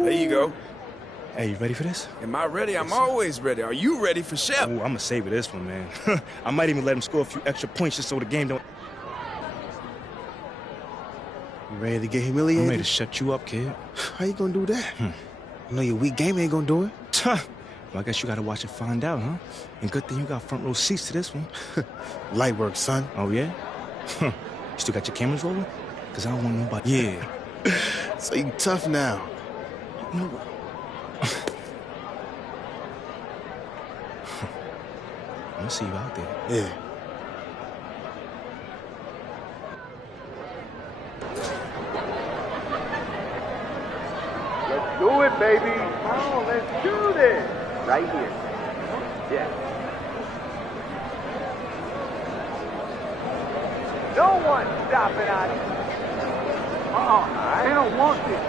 There you go. Hey, you ready for this? Am I ready? I'm always ready. Are you ready for Shep? Oh, I'm gonna savor this one, man. I might even let him score a few extra points just so the game don't... You ready to get humiliated? I'm ready to shut you up, kid. How you gonna do that? You know your weak game ain't gonna do it. Well, I guess you gotta watch and find out, huh? And good thing you got front row seats to this one. Light work, son. Oh, yeah? You still got your cameras rolling? Because I don't want nobody... Yeah. So you tough now. You know what? I'm gonna see you out there. Yeah. Let's do it, baby. Oh, let's do this. Right here. Yeah. No one stopping us. They don't want this.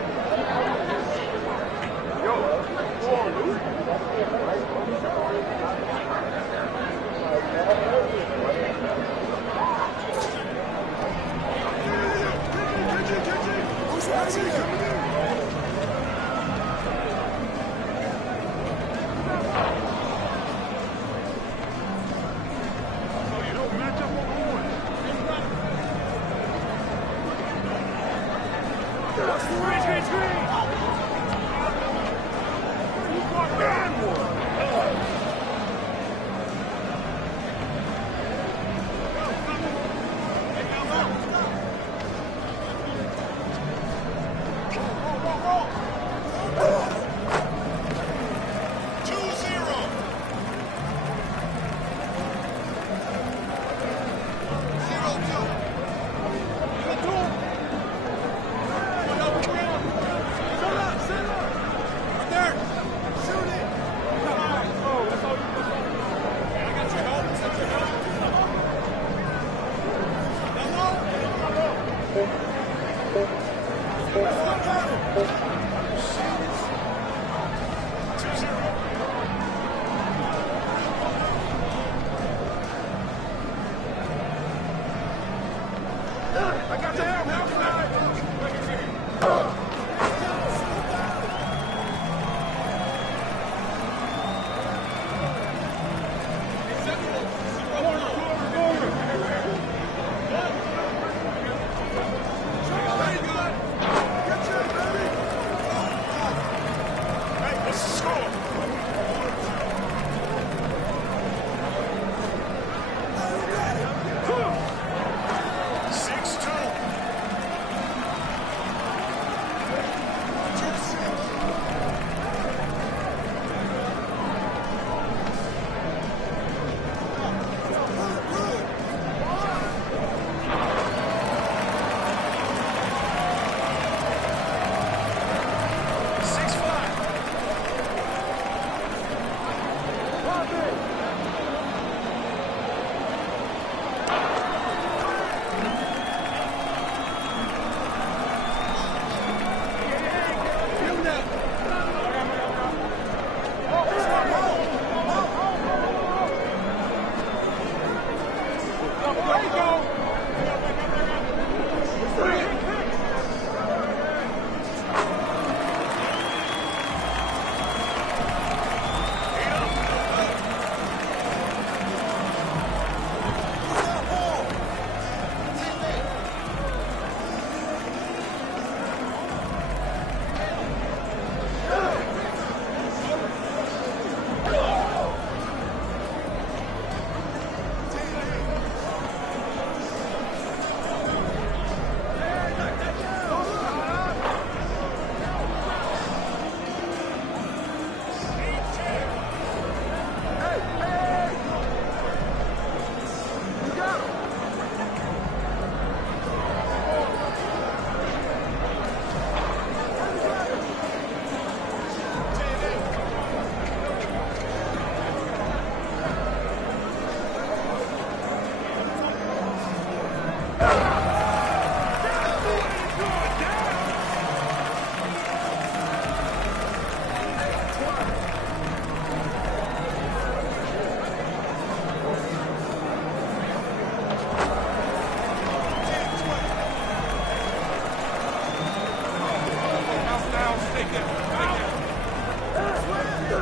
Shut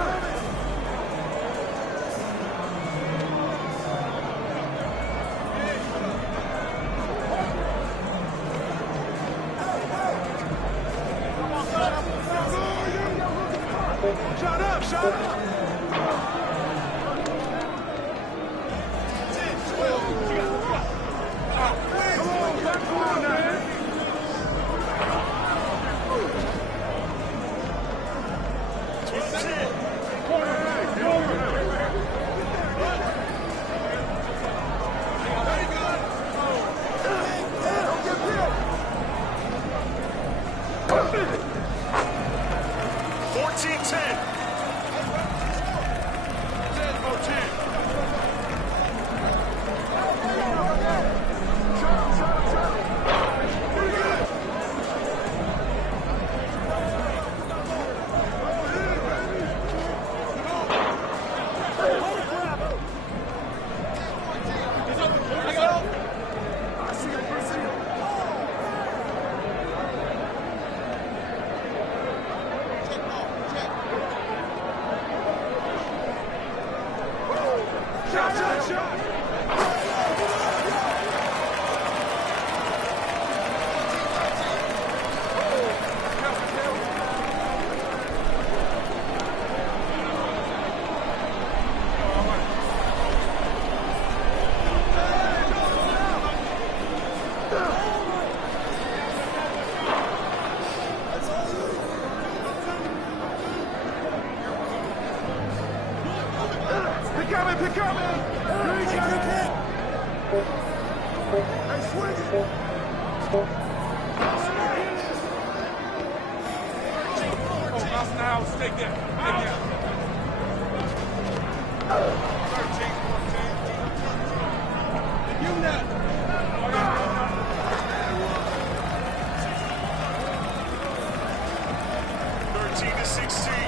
up, shut up! 13 to 16.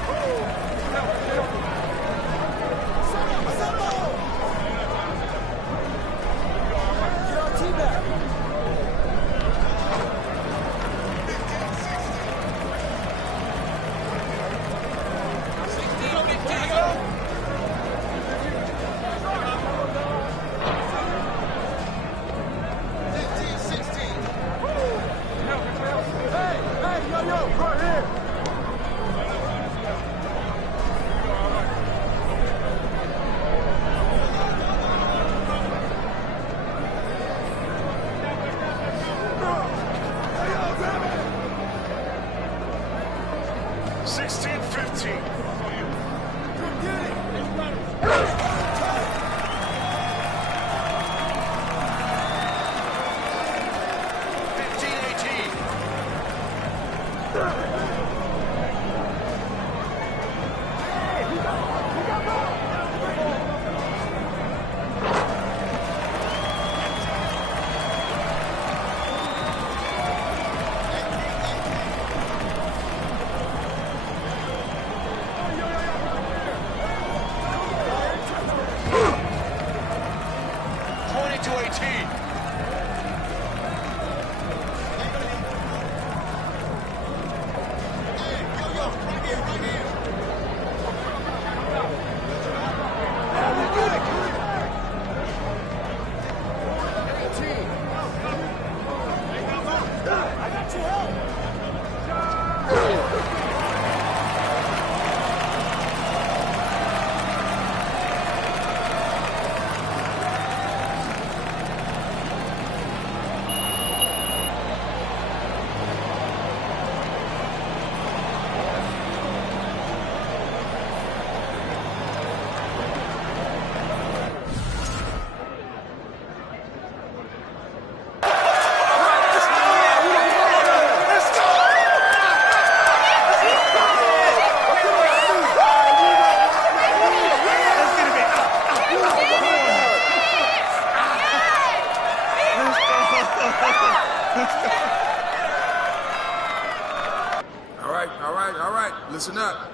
All right, listen up.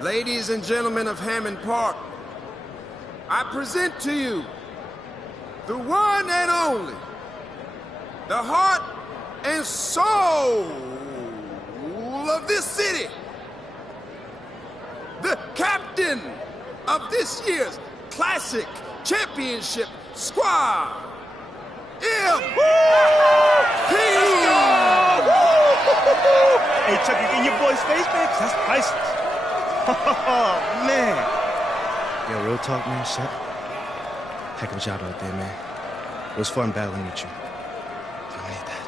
Ladies and gentlemen of Hammond Park, I present to you the one and only, the heart and soul of this city, champion of this year's Classic Championship squad, MVP! Hey, Chuck, you in your boy's face, man? 'Cause that's priceless. Oh, man. Yo, real talk, man, Shep. Heck of a job out there, man. It was fun battling with you. I need that.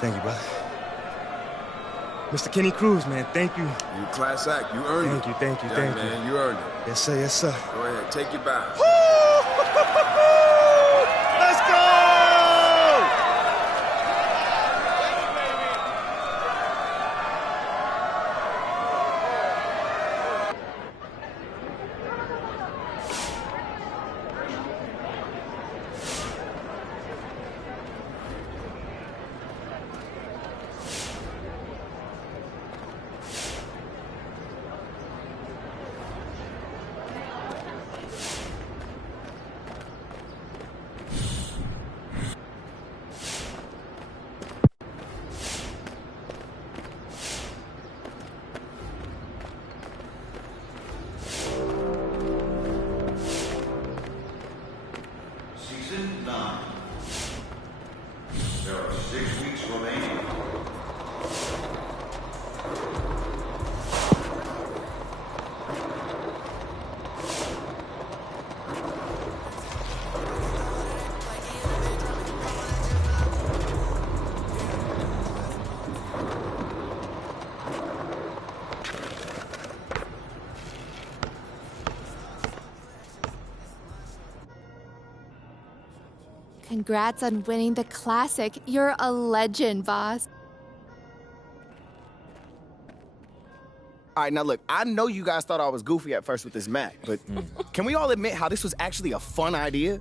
Thank you, brother. Mr. Kenny Cruz, man, thank you. You class act. You earned it. Thank you, Young thank man, you. you earned it. Yes, sir, yes, sir. Go ahead, take your bow. Let's go! Season 9. There are 6 weeks remaining. Congrats on winning the Classic. You're a legend, boss. All right, now look, I know you guys thought I was goofy at first with this map, but can we all admit how this was actually a fun idea?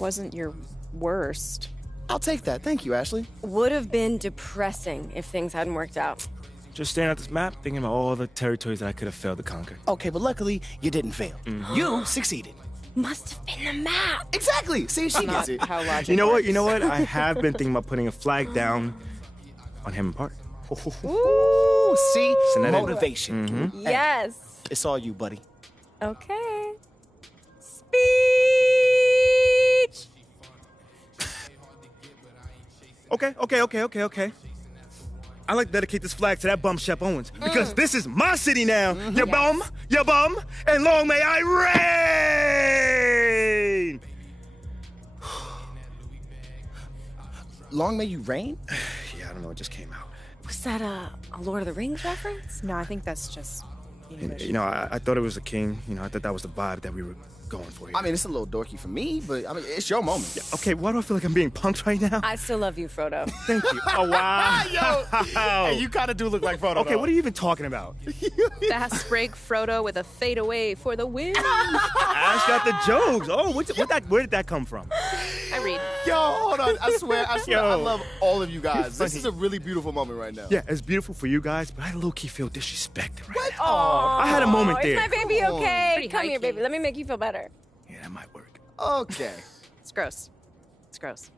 Wasn't your worst. I'll take that. Thank you, Ashley. Would have been depressing if things hadn't worked out. Just staring at this map, thinking about all the territories that I could have failed to conquer. Okay, but luckily, you didn't fail. You succeeded. Must have been the map. Exactly. See, she gets Not it. how logic You know what? works. You know what? I have been thinking about putting a flag down on Hammond Park. Ooh, see? Send that in. Motivation. Hey, Yes. it's all you, buddy. Okay. Speech. Okay. I'd like to dedicate this flag to that bum Shep Owens because this is my city now. You bum, and long may I reign. Long may you reign? Yeah, I don't know. It just came out. Was that a Lord of the Rings reference? No, I think that's just English. You know, I thought it was a king. You know, I thought that was the vibe that we were going for here. I mean, it's a little dorky for me, but I mean, it's your moment. Yeah, okay, why do I feel like I'm being punked right now? I still love you, Frodo. Thank you. Oh, wow. Yo, hey, you kind of do look like Frodo. Okay, what are you even talking about? Fast break Frodo with a fadeaway for the win. Ash got the jokes. Oh, where did that come from? I read. Yo, hold on. I swear, Yo. I love all of you guys. This funny. is a really beautiful moment right now. Yeah, it's beautiful for you guys, but I low-key feel disrespected right now. Oh, I had a moment there. Is my baby okay? Pretty Come here, high-key. baby. Let me make you feel better. Yeah, that might work. Okay. It's gross. It's gross.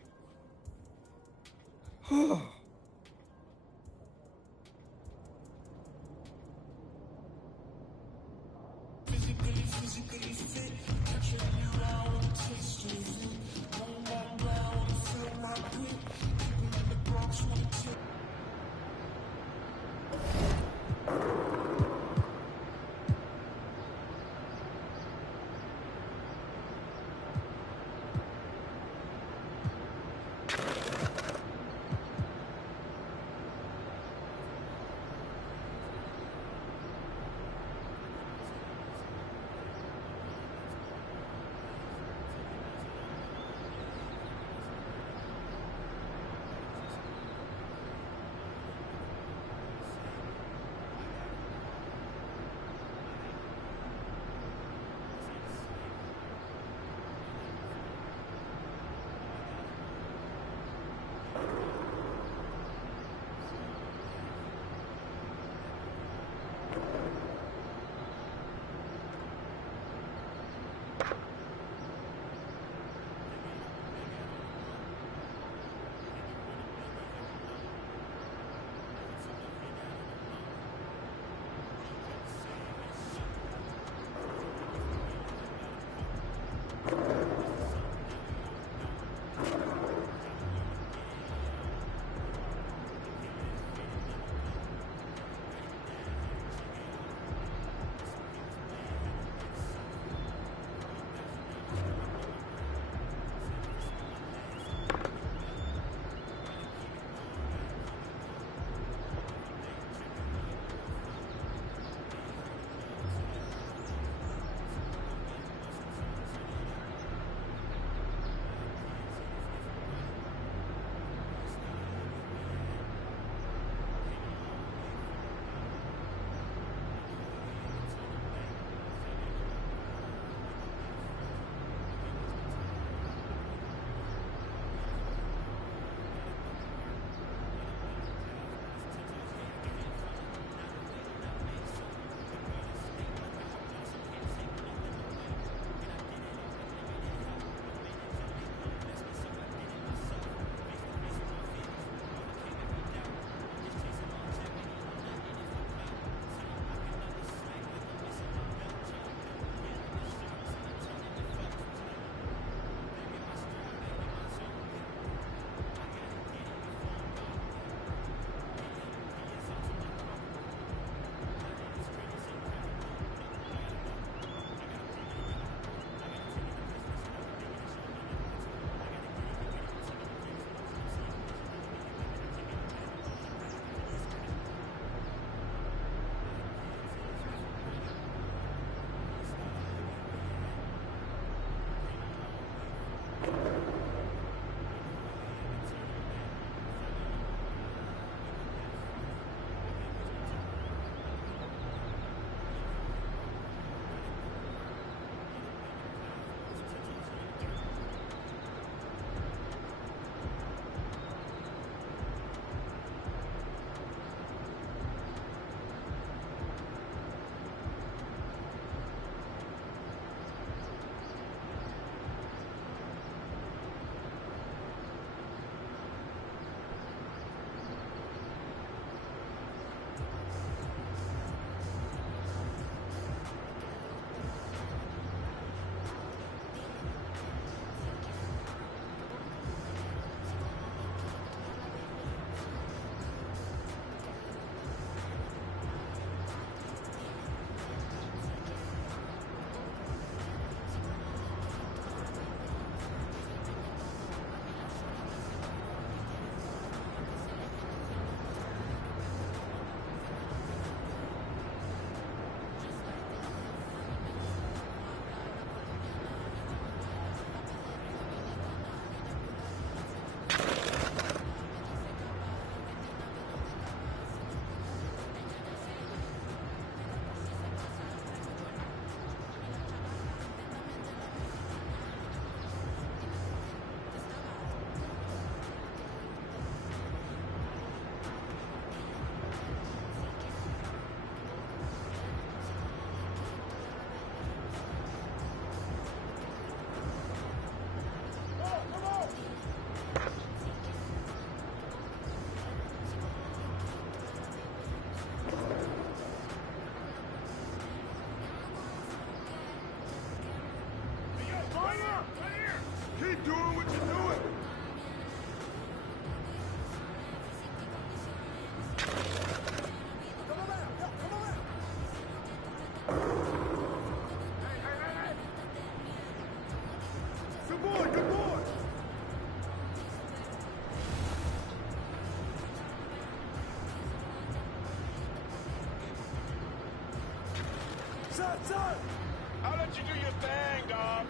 I'll let you do your thing, dog.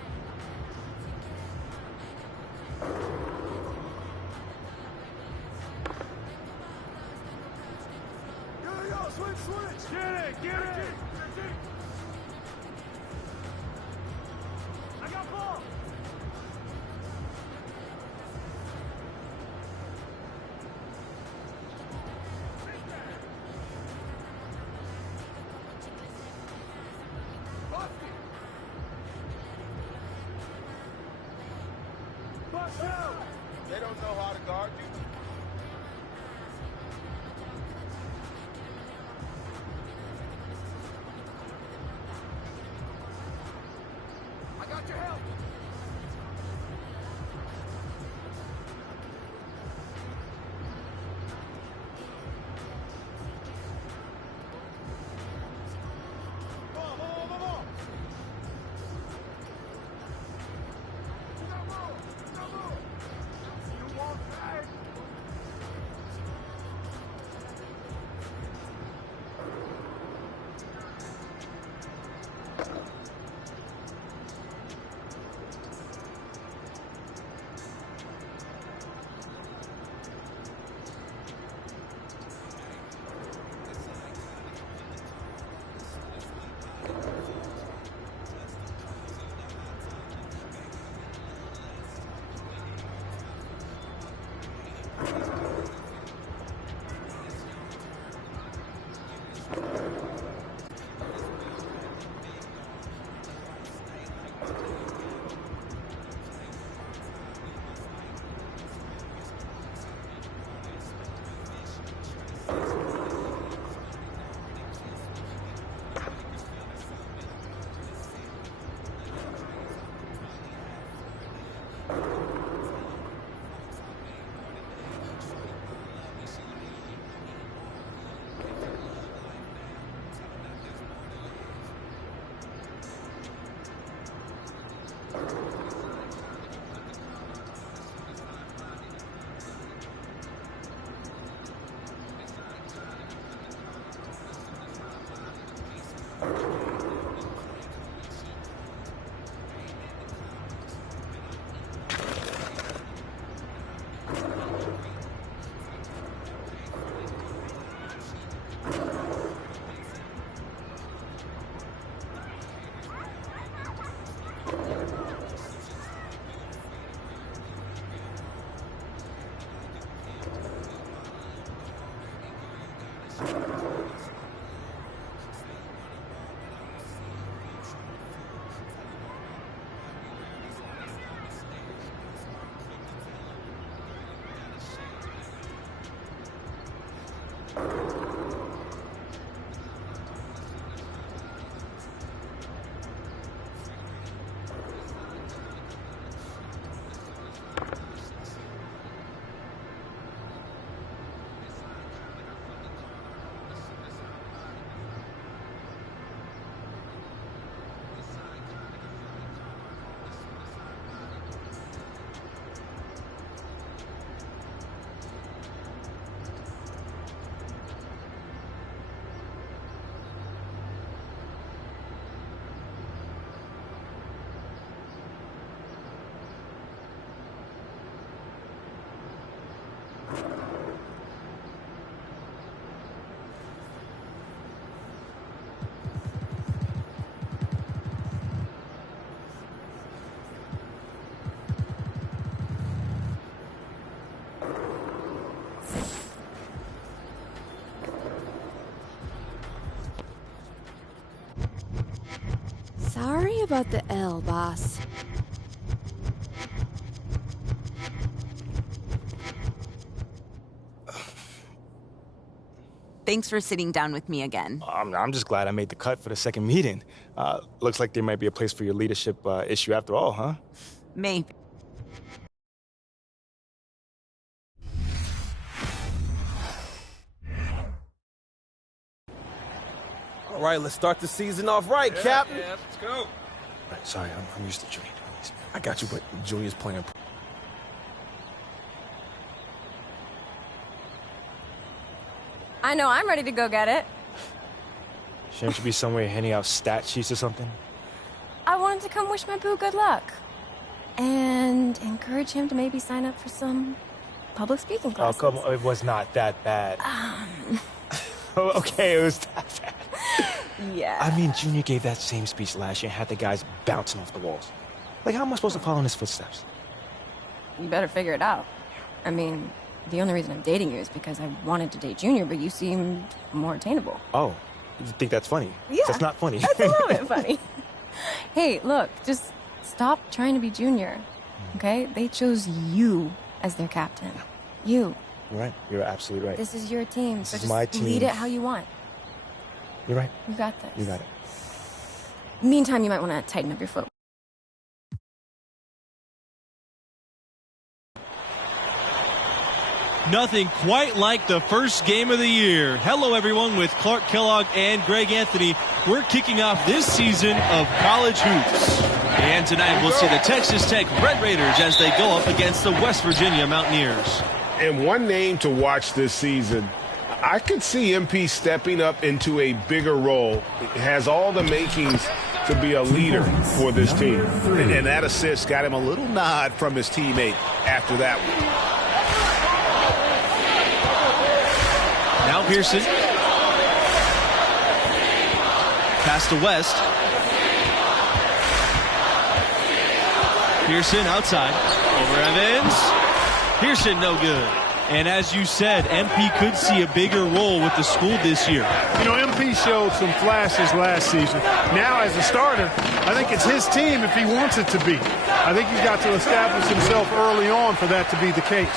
Yo, switch! Get it! I got ball! They don't know how to guard you. I got your help! Sorry about the L, boss. Thanks for sitting down with me again. I'm just glad I made the cut for the second meeting. Looks like there might be a place for your leadership issue after all, huh? Maybe. All right, let's start the season off right, Captain. Yeah, let's go. Right, sorry, I'm used to Junior. I got you, but Junior's playing. I know I'm ready to go get it. Shouldn't you be somewhere handing out stat sheets or something? I wanted to come wish my boo good luck. And encourage him to maybe sign up for some public speaking classes. Oh, come on. It was not that bad. Okay, it was that bad. Yeah. I mean, Junior gave that same speech last year and had the guys bouncing off the walls. Like, how am I supposed to follow in his footsteps? You better figure it out. I mean, the only reason I'm dating you is because I wanted to date Junior, but you seemed more attainable. Oh, you think that's funny? Yeah. That's not funny. That's a little bit funny. Hey, look, just stop trying to be Junior, okay? They chose you as their captain. You. You're right. You're absolutely right. This is your team, so This is just my team. lead it how you want. You're right. You got this. You got it. Meantime, you might want to tighten up your foot. Nothing quite like the first game of the year. Hello, everyone, with Clark Kellogg and Greg Anthony. We're kicking off this season of college hoops. And tonight we'll see the Texas Tech Red Raiders as they go up against the West Virginia Mountaineers. And one name to watch this season, I could see MP stepping up into a bigger role. It has all the makings to be a leader for this team. And that assist got him a little nod from his teammate after that one. Now Pearson. Pass to West. Pearson outside. Over Evans. Pearson no good. And as you said, MP could see a bigger role with the school this year. You know, MP showed some flashes last season. Now, as a starter, I think it's his team if he wants it to be. I think he's got to establish himself early on for that to be the case.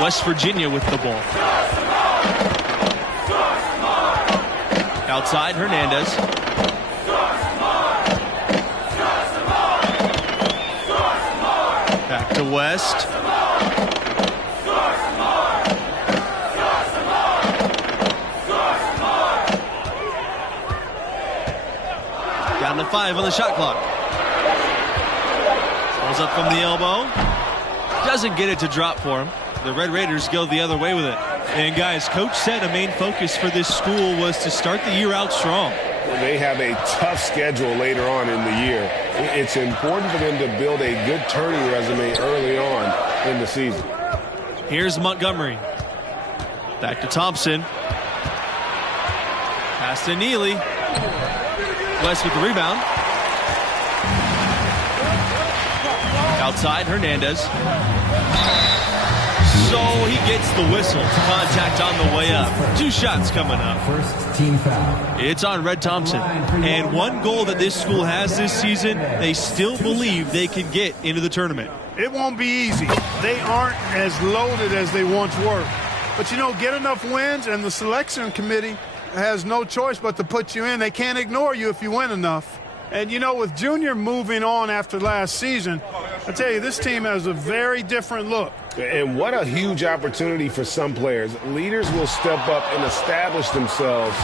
West Virginia with the ball. Outside, Hernandez. Back to West. Down to 5 on the shot clock. Pulls up from the elbow. Doesn't get it to drop for him. The Red Raiders go the other way with it. And guys, Coach said a main focus for this school was to start the year out strong. They have a tough schedule later on in the year. It's important for them to build a good turning resume early on in the season. Here's Montgomery. Back to Thompson. Pass to Neely. West with the rebound. Outside, Hernandez. So he gets the whistle. Contact on the way up. 2 shots coming up. First team foul. It's on Red Thompson. And one goal that this school has this season, they still believe they can get into the tournament. It won't be easy. They aren't as loaded as they once were. But, you know, get enough wins, and the selection committee has no choice but to put you in. They can't ignore you if you win enough. And, you know, with Junior moving on after last season, I tell you, this team has a very different look. And what a huge opportunity for some players. Leaders will step up and establish themselves.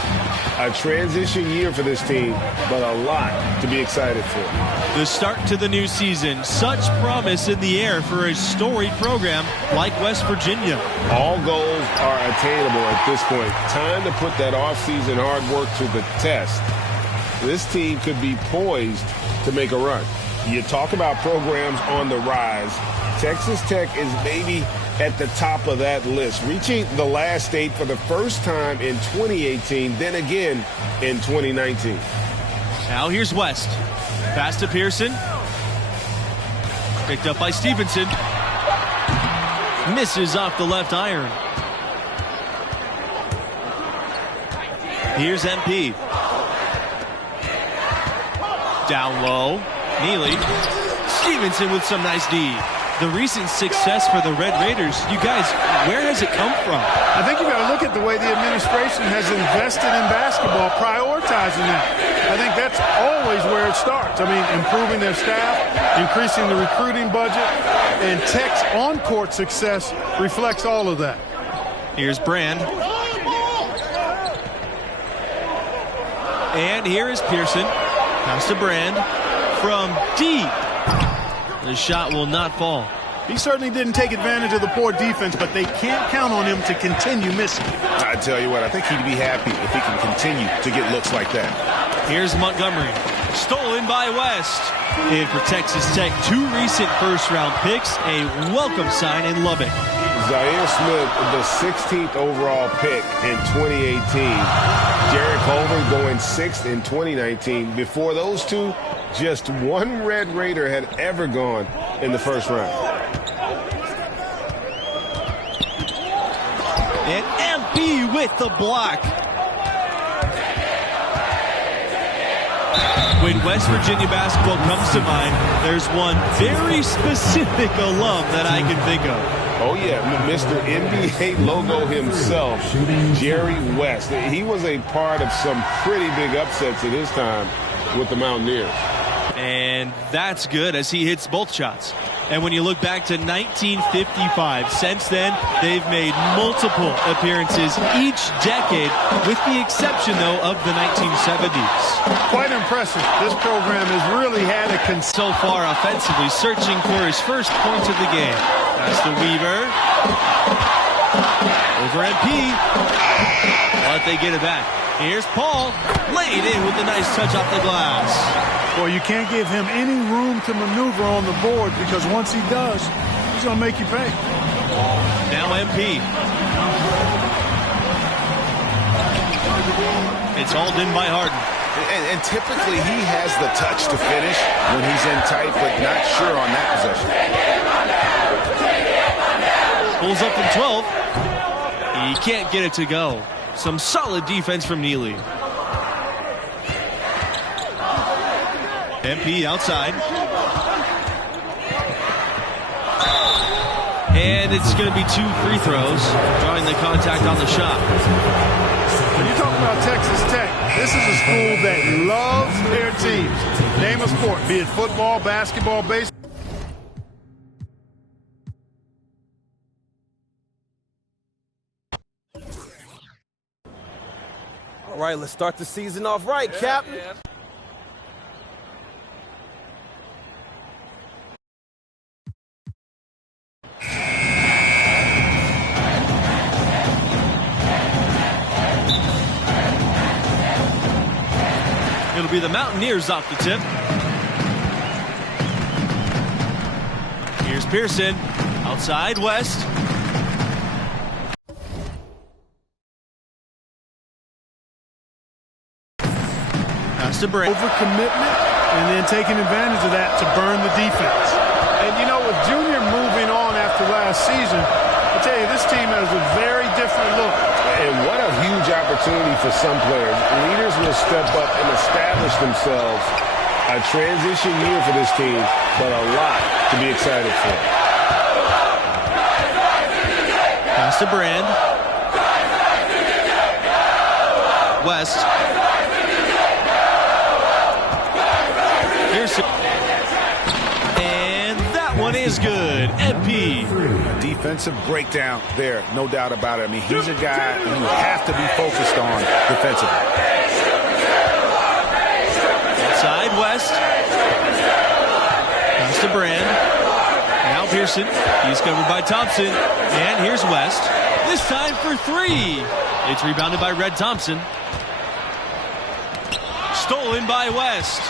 A transition year for this team, but a lot to be excited for. The start to the new season. Such promise in the air for a storied program like West Virginia. All goals are attainable at this point. Time to put that offseason hard work to the test. This team could be poised to make a run. You talk about programs on the rise. Texas Tech is maybe at the top of that list, reaching the last 8 for the first time in 2018, then again in 2019. Now here's West. Pass to Pearson. Picked up by Stevenson. Misses off the left iron. Here's MP. Down low. Neely. Stevenson with some nice D. The recent success for the Red Raiders, you guys, where has it come from? I think you got to look at the way the administration has invested in basketball, prioritizing that. I think that's always where it starts. I mean, improving their staff, increasing the recruiting budget, and Tech's on-court success reflects all of that. Here's Brand. And here is Pearson. Pass to Brand from deep. The shot will not fall. He certainly didn't take advantage of the poor defense, but they can't count on him to continue missing. I tell you what, I think he'd be happy if he can continue to get looks like that. Here's Montgomery. Stolen by West. And for Texas Tech, 2 recent first-round picks, a welcome sign in Lubbock. Zaire Smith, the 16th overall pick in 2018. Jarrett Culver going 6th in 2019. Before those two, just 1 Red Raider had ever gone in the first round. And MP with the block. When West Virginia basketball comes to mind, there's one very specific alum that I can think of. Oh, yeah, Mr. NBA logo himself, Jerry West. He was a part of some pretty big upsets at his time with the Mountaineers. And that's good as he hits both shots. And when you look back to 1955, since then, they've made multiple appearances each decade, with the exception, though, of the 1970s. Quite impressive. This program has really had a so far offensively, searching for his first points of the game. That's the Weaver. Over MP. But they get it back. Here's Paul. Laid in with a nice touch off the glass. Well, you can't give him any room to maneuver on the board, because once he does, he's going to make you pay. Now MP. It's hauled in by Harden. And typically he has the touch to finish when he's in tight, but not sure on that possession. Pulls up from 12. He can't get it to go. Some solid defense from Neely. MP outside. And it's going to be 2 free throws, drawing the contact on the shot. When you talk about Texas Tech, this is a school that loves their teams. Name a sport, be it football, basketball, baseball. All right, let's start the season off right, Captain. It'll be the Mountaineers off the tip. Here's Pearson. Outside, West. Pass to Brand. Overcommitment and then taking advantage of that to burn the defense. And, you know, with Junior moving on after last season, I tell you, this team has a very different look. And what a huge opportunity for some players. Leaders will step up and establish themselves. A transition year for this team, but a lot to be excited for. Pass to Brand. West. Here's and that one is good. MP. Defensive breakdown there, no doubt about it. I mean, he's a guy you have to be focused on defensively. Outside, West. Pass to Brand. Now Pearson. He's covered by Thompson. And here's West. This time for 3. It's rebounded by Red Thompson. Stolen by West.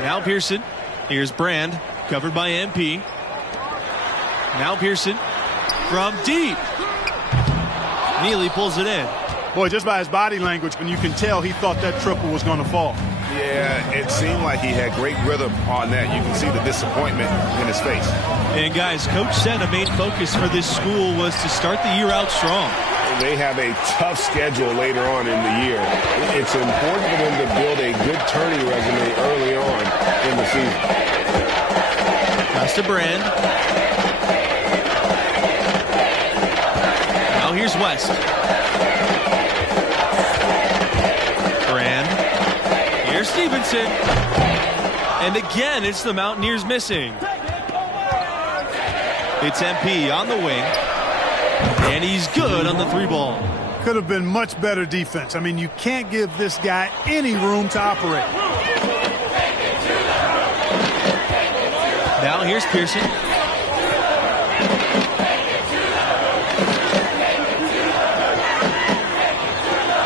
Now Pearson. Here's Brand. Covered by MP. Now Pearson from deep. Neely pulls it in. Boy, just by his body language, when you can tell he thought that triple was going to fall. Yeah, it seemed like he had great rhythm on that. You can see the disappointment in his face. And guys, Coach said a main focus for this school was to start the year out strong. They have a tough schedule later on in the year. It's important for them to build a good turning resume early on in the season. Pass to Brand. Now here's West. Brand. Here's Stevenson. And again, it's the Mountaineers missing. It's MP on the wing. And he's good on the 3-ball. Could have been much better defense. I mean, you can't give this guy any room to operate. here's Pearson.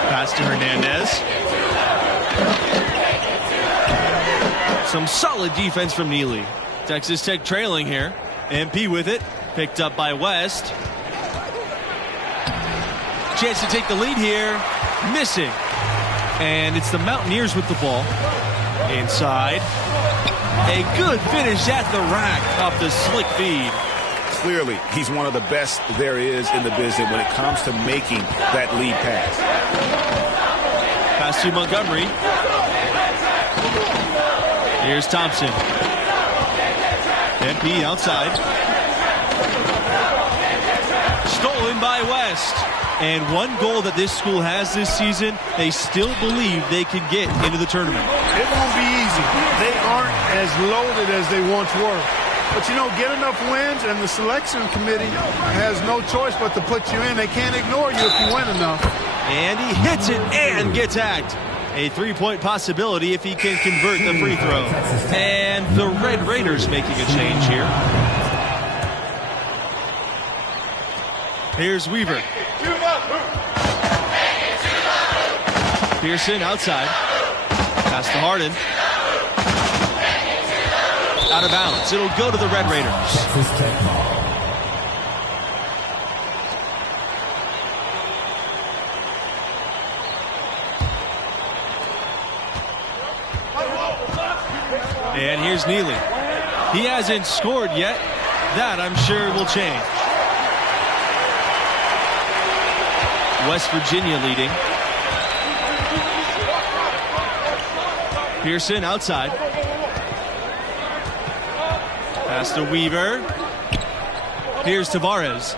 Pass to Hernandez. Some solid defense from Neely. Texas Tech trailing here. MP with it. Picked up by West. Chance to take the lead here. Missing. And it's the Mountaineers with the ball. Inside. A good finish at the rack off the slick feed. Clearly, he's one of the best there is in the business when it comes to making that lead pass. Pass to Montgomery. Here's Thompson. MP outside. Stolen by West. And one goal that this school has this season, they still believe they can get into the tournament. It won't be easy. They aren't as loaded as they once were. But, you know, get enough wins, and the selection committee has no choice but to put you in. They can't ignore you if you win enough. And he hits it and gets hacked. A three-point possibility if he can convert the free throw. And the Red Raiders making a change here. Here's Weaver. Pearson outside. Pass to Harden. Out of bounds. It'll go to the Red Raiders. And here's Neely. He hasn't scored yet. That, I'm sure, will change. West Virginia leading. Pearson outside. Pass to Weaver. Here's Tavares.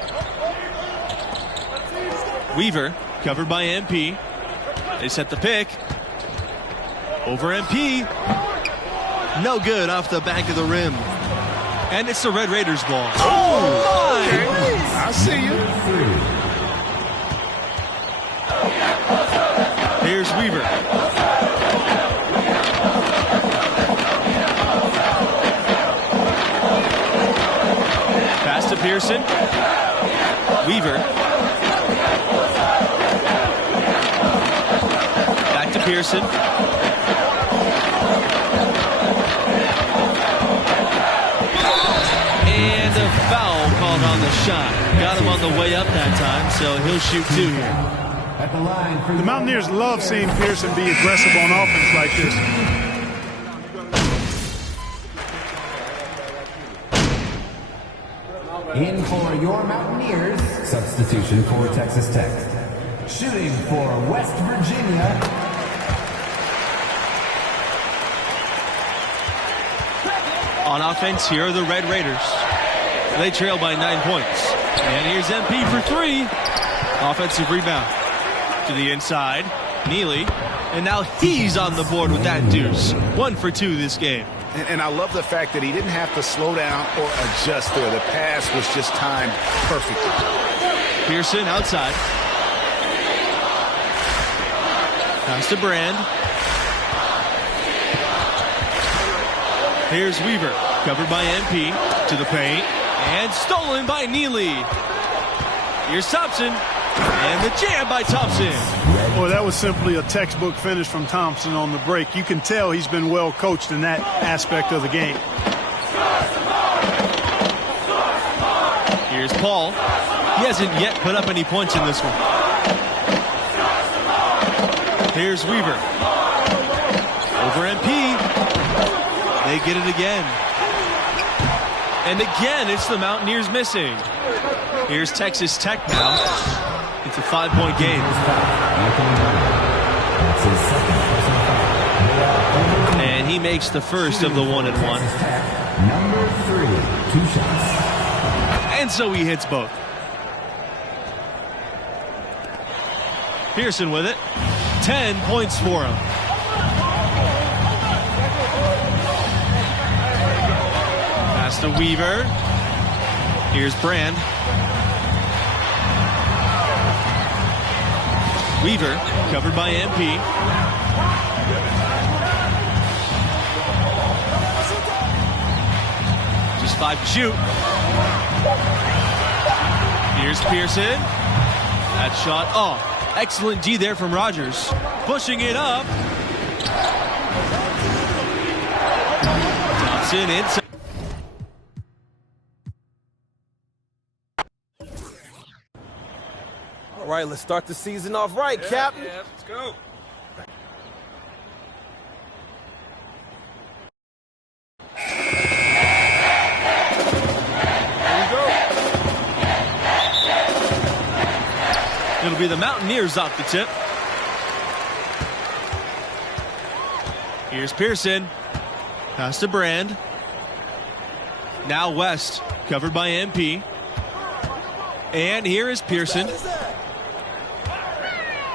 Weaver covered by MP. They set the pick. Over MP. No good off the back of the rim. And it's the Red Raiders ball. Oh, okay. I see you. Here's Weaver. Pass to Pearson. Weaver. Back to Pearson. And a foul called on the shot. Got him on the way up that time, so he'll shoot two here. The Mountaineers love seeing Pearson be aggressive on offense like this. In for your Mountaineers, substitution for Texas Tech. Shooting for West Virginia. On offense, here are the Red Raiders. They trail by 9 points. And here's MP for three. Offensive rebound. To the inside. Neely. And now he's on the board with that deuce. 1 for 2 this game. And I love the fact that he didn't have to slow down or adjust there. The pass was just timed perfectly. Pearson outside. Pass to Brand. Here's Weaver. Covered by MP. To the paint. And stolen by Neely. Here's Thompson. And the jam by Thompson. Boy, that was simply a textbook finish from Thompson on the break. You can tell he's been well coached in that aspect of the game. Here's Paul. He hasn't yet put up any points in this one. Here's Weaver. Over MP. They get it again. And again, it's the Mountaineers missing. Here's Texas Tech now. It's a 5-point game. And he makes the first of the 1-and-1. Number 3, 2 shots. And so he hits both. Pearson with it. 10 points for him. Pass to Weaver. Here's Brand. Weaver, covered by MP. Just 5 to shoot. Here's Pearson. That shot off. Excellent D there from Rogers. Pushing it up. Thompson inside. All right, let's start the season off right, Captain. Yeah, let's go. It'll be the Mountaineers off the tip. Here's Pearson. Pass to Brand. Now West, covered by MP. And here is Pearson.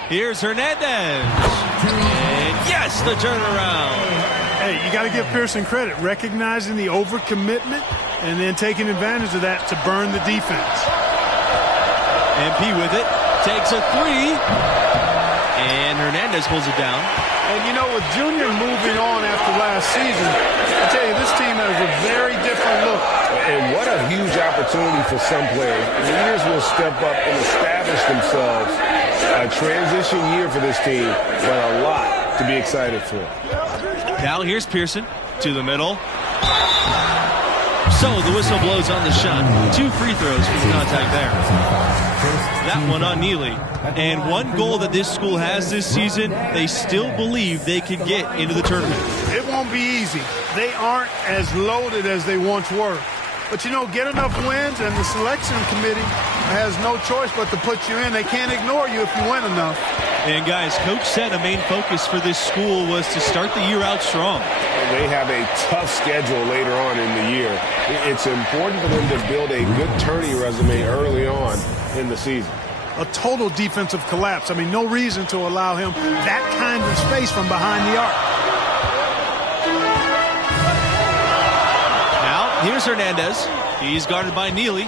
Here's Hernandez. And yes, the turnaround. Hey, you got to give Pearson credit, recognizing the overcommitment and then taking advantage of that to burn the defense. MP with it. Takes a 3. And Hernandez pulls it down. And, you know, with Junior moving on after last season, I tell you, this team has a very different look. And what a huge opportunity for some players. Leaders will step up and establish themselves. A transition year for this team, but a lot to be excited for. Now here's Pearson to the middle. So the whistle blows on the shot. 2 free throws for the contact there. That one on Neely. And one goal that this school has this season, they still believe they can get into the tournament. It won't be easy. They aren't as loaded as they once were. But, you know, get enough wins, and the selection committee has no choice but to put you in. They can't ignore you if you win enough. And, guys, Coach said a main focus for this school was to start the year out strong. They have a tough schedule later on in the year. It's important for them to build a good tourney resume early on in the season. A total defensive collapse. I mean, no reason to allow him that kind of space from behind the arc. Now, here's Hernandez. He's guarded by Neely.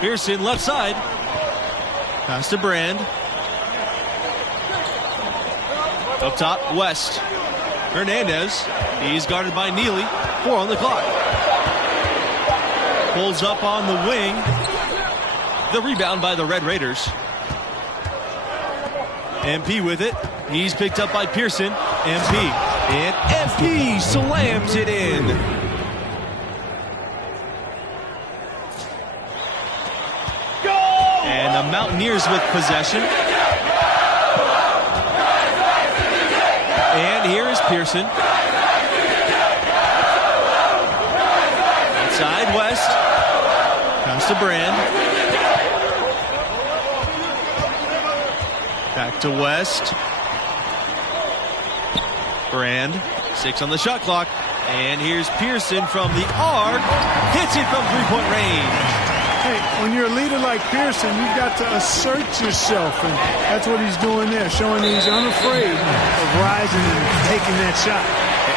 Pearson left side. Pass to Brand. Up top, West. Hernandez. He's guarded by Neely. 4 on the clock. Pulls up on the wing. The rebound by the Red Raiders. MP with it. He's picked up by Pearson. MP. And MP slams it in. And the Mountaineers with possession. And here is Pearson. Inside West. Pass to Brand. Back to West. Brand. 6 on the shot clock. And here's Pearson from the arc. Hits it from 3-point range. Hey, when you're a leader like Pearson, you've got to assert yourself, and that's what he's doing there, showing he's unafraid of rising and taking that shot.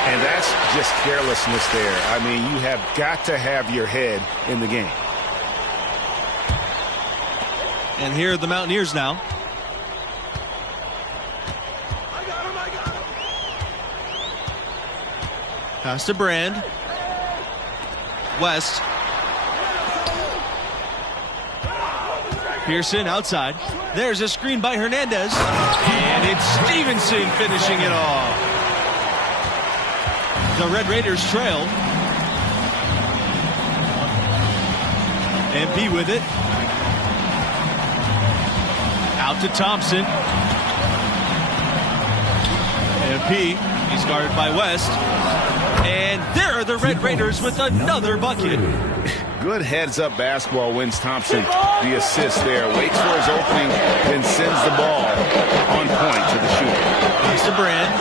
And that's just carelessness there. I mean, you have got to have your head in the game. And here are the Mountaineers now. Pass to Brand. West. Pearson outside. There's a screen by Hernandez. And it's Stevenson finishing it off. The Red Raiders trail. MP with it. Out to Thompson. MP. He's guarded by West. And there are the Red Raiders with another bucket. Good heads-up basketball wins Thompson the assist there. Waits for his opening, then sends the ball on point to the shooter. Pass to Brand.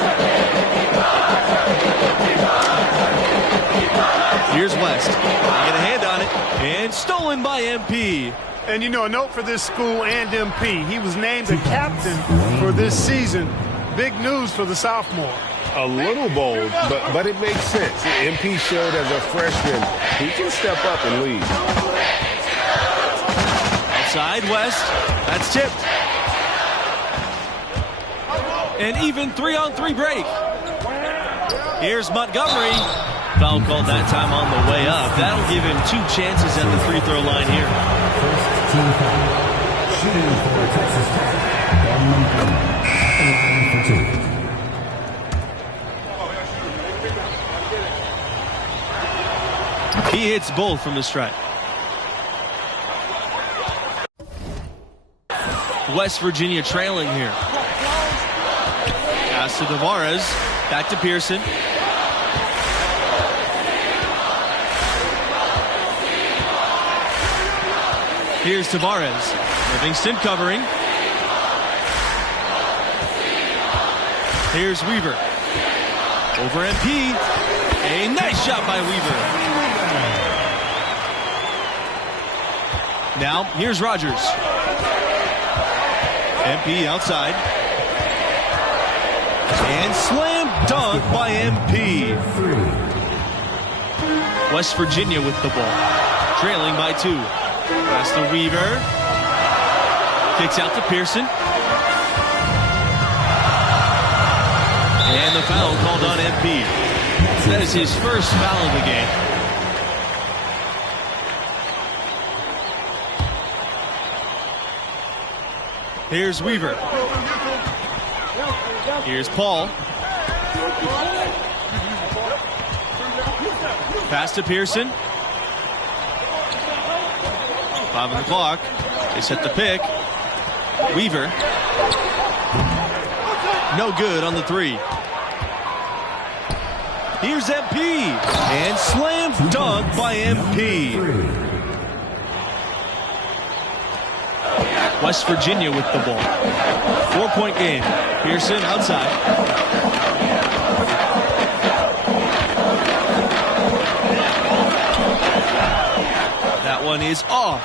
Here's West. Get a hand on it. And stolen by MP. And, you know, a note for this school and MP. He was named the captain for this season. Big news for the sophomore. A little bold, but it makes sense. MP showed as a freshman he can step up and lead. Outside West. That's tipped. An even 3-on-3 break. Here's Montgomery. Foul called that time on the way up. That'll give him 2 chances at the free throw line here. First team foul. Shooting for Texas Tech, Ben Montgomery at the line for 2. He hits both from the stripe. West Virginia trailing here. Pass to Tavares. Back to Pearson. Here's Tavares. Livingston covering. Here's Weaver. Over MP. A nice shot by Weaver. Now, here's Rogers. MP outside. And slam dunk by MP. West Virginia with the ball. Trailing by 2. Pass to Weaver. Kicks out to Pearson. And the foul called on MP. That is his first foul of the game. Here's Weaver. Here's Paul. Pass to Pearson. 5 on the clock. They set the pick. Weaver. No good on the 3. Here's MP. And slam dunk by MP. West Virginia with the ball. 4-point game. Pearson outside. That one is off.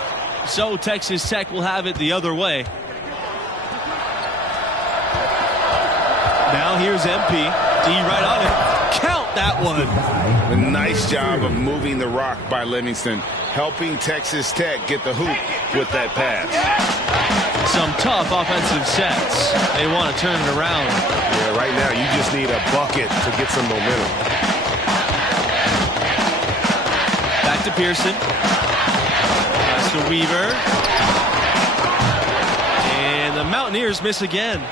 So Texas Tech will have it the other way. Now here's MP. D right on it. Count that one. A nice job of moving the rock by Livingston, helping Texas Tech get the hoop with that pass. Some tough offensive sets. They want to turn it around. Yeah, right now you just need a bucket to get some momentum. Back to Pearson. Pass to Weaver. And the Mountaineers miss again.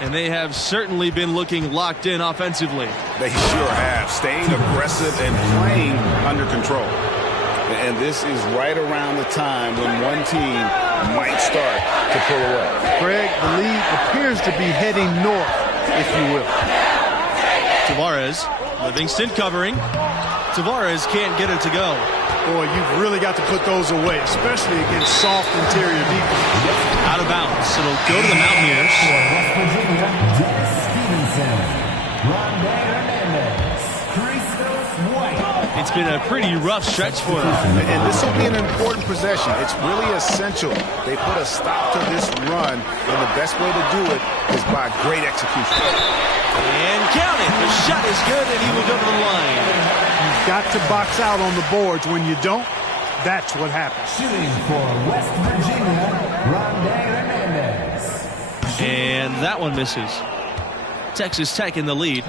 And they have certainly been looking locked in offensively. They sure have, staying aggressive and playing under control. And this is right around the time when one team might start to pull away. Greg, the lead appears to be heading north, if you will. Tavares, Livingston covering. Tavares can't get it to go. Boy, you've really got to put those away, especially against soft interior defense. Out of bounds. It'll go to the Mountaineers. West Virginia, Dennis Stevenson, Rondé Hernandez, Christos White. It's been a pretty rough stretch for them. And this will be an important possession. It's really essential. They put a stop to this run, and the best way to do it is by great execution. And count it. The shot is good, and he will go to the line. You've got to box out on the boards. When you don't, that's what happens. Shooting for West Virginia, Rondé Hernandez. And that one misses. Texas Tech in the lead.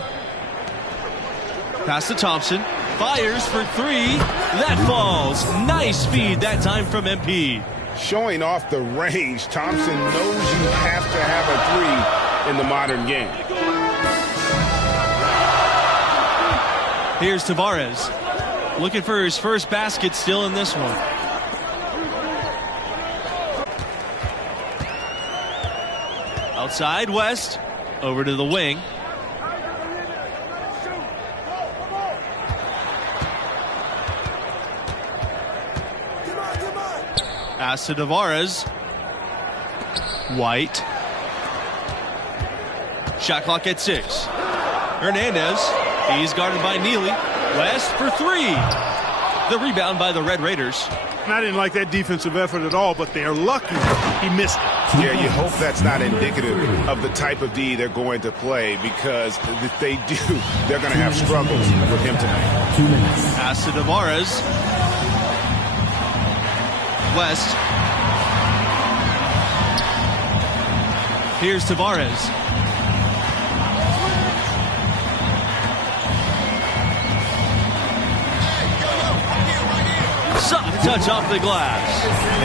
Pass to Thompson. Fires for 3. That falls. Nice feed that time from MP. Showing off the range, Thompson knows you have to have a 3 in the modern game. Here's Tavares. Looking for his first basket still in this one. Outside, West. Over to the wing. Pass to Tavares. White. Shot clock at 6. Hernandez. He's guarded by Neely. West for 3. The rebound by the Red Raiders. And I didn't like that defensive effort at all, but they're lucky he missed it. Yeah, you hope that's not indicative of the type of D they're going to play, because if they do, they're going to have struggles with him tonight. 2 minutes. Pass to Tavares. West. Here's Tavares. Soft touch off the glass.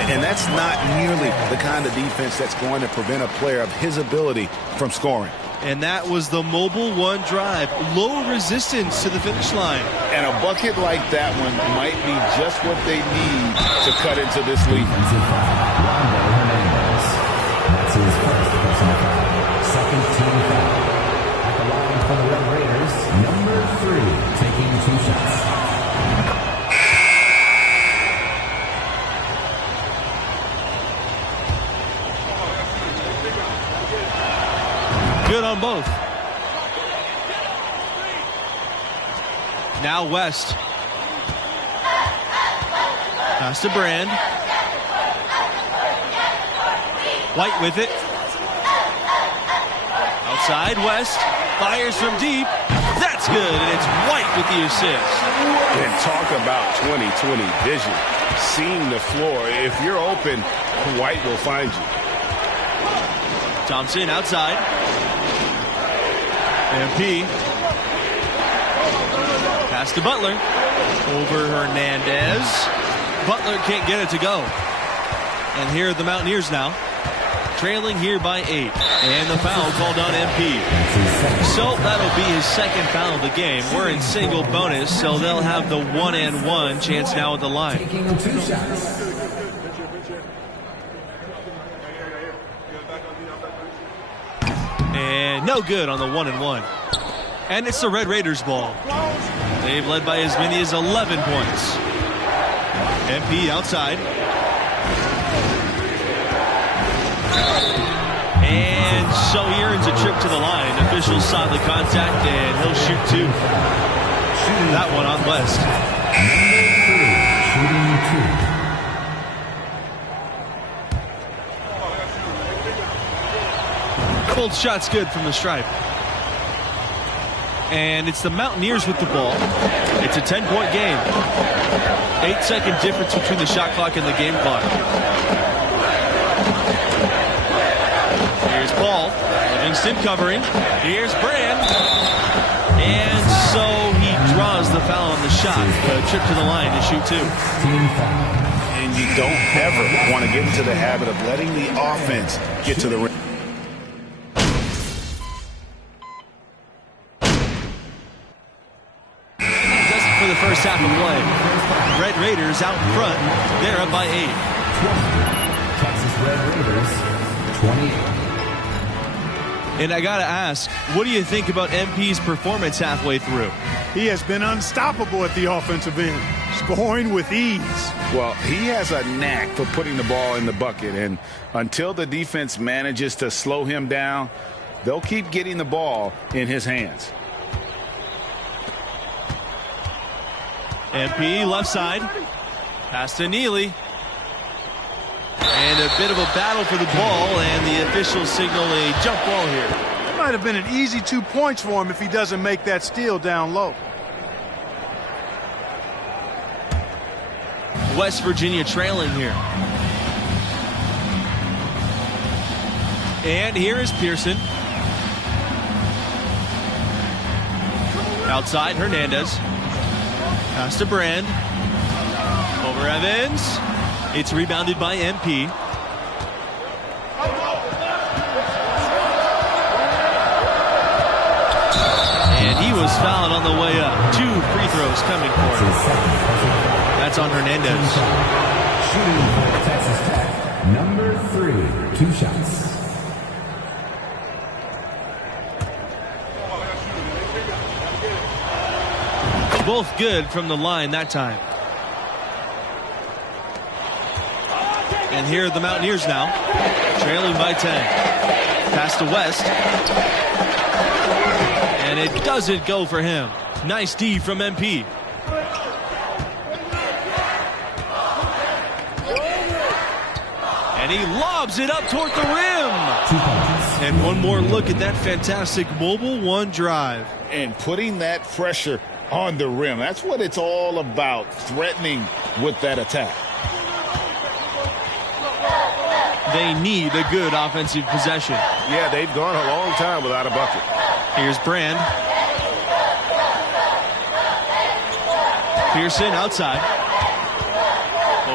And that's not nearly the kind of defense that's going to prevent a player of his ability from scoring. And that was the Mobile One drive. Low resistance to the finish line. And a bucket like that one might be just what they need to cut into this lead. That's his first personal foul. Second team foul. At the line for the Red Raiders, number 3, taking 2 shots. Good on both. Now West. Pass to Brand. White with it. Outside, West. Fires from deep. That's good, and it's White with the assist. And talk about 20/20 vision. Seeing the floor. If you're open, White will find you. Thompson outside. MP. Pass to Butler. Over Hernandez. Butler can't get it to go. And here are the Mountaineers now. Trailing here by 8. And the foul called on MP. So that'll be his second foul of the game. We're in single bonus, so they'll have the 1-and-1 chance now at the line. Taking 2 shots. And no good on the 1-and-1. And it's the Red Raiders ball. They've led by as many as 11 points. MP outside. And so he earns a trip to the line. Officials saw the contact, and he'll shoot 2. That one on West. Shooting 2. Both shots good from the stripe. And it's the Mountaineers with the ball. It's a 10-point game. 8-second difference between the shot clock and the game clock. Here's Paul. Livingston covering. Here's Brand. And so he draws the foul on the shot. A trip to the line to shoot 2. And you don't ever want to get into the habit of letting the offense get to the rim. First half of play. Red Raiders out in front. They're up by 8. Texas Red Raiders, 28. And I got to ask, what do you think about MP's performance halfway through? He has been unstoppable at the offensive end, scoring with ease. Well, he has a knack for putting the ball in the bucket, and until the defense manages to slow him down, they'll keep getting the ball in his hands. MP left side. Pass to Neely. And a bit of a battle for the ball, and the officials signal a jump ball here. It might have been an easy 2 points for him if he doesn't make that steal down low. West Virginia trailing here. And here is Pearson. Outside, Hernandez. Pass to Brand. Over Evans. It's rebounded by MP. And he was fouled on the way up. 2 free throws coming for him. That's on Hernandez. Shooting for Texas Tech, number 3, 2 shots. Both good from the line that time. And here are the Mountaineers now, trailing by 10. Pass to West. And it doesn't go for him. Nice D from MP. And he lobs it up toward the rim. And one more look at that fantastic Mobile One drive. And putting that pressure on the rim. That's what it's all about, threatening with that attack. They need a good offensive possession. Yeah, they've gone a long time without a bucket. Here's Brand. Pearson outside.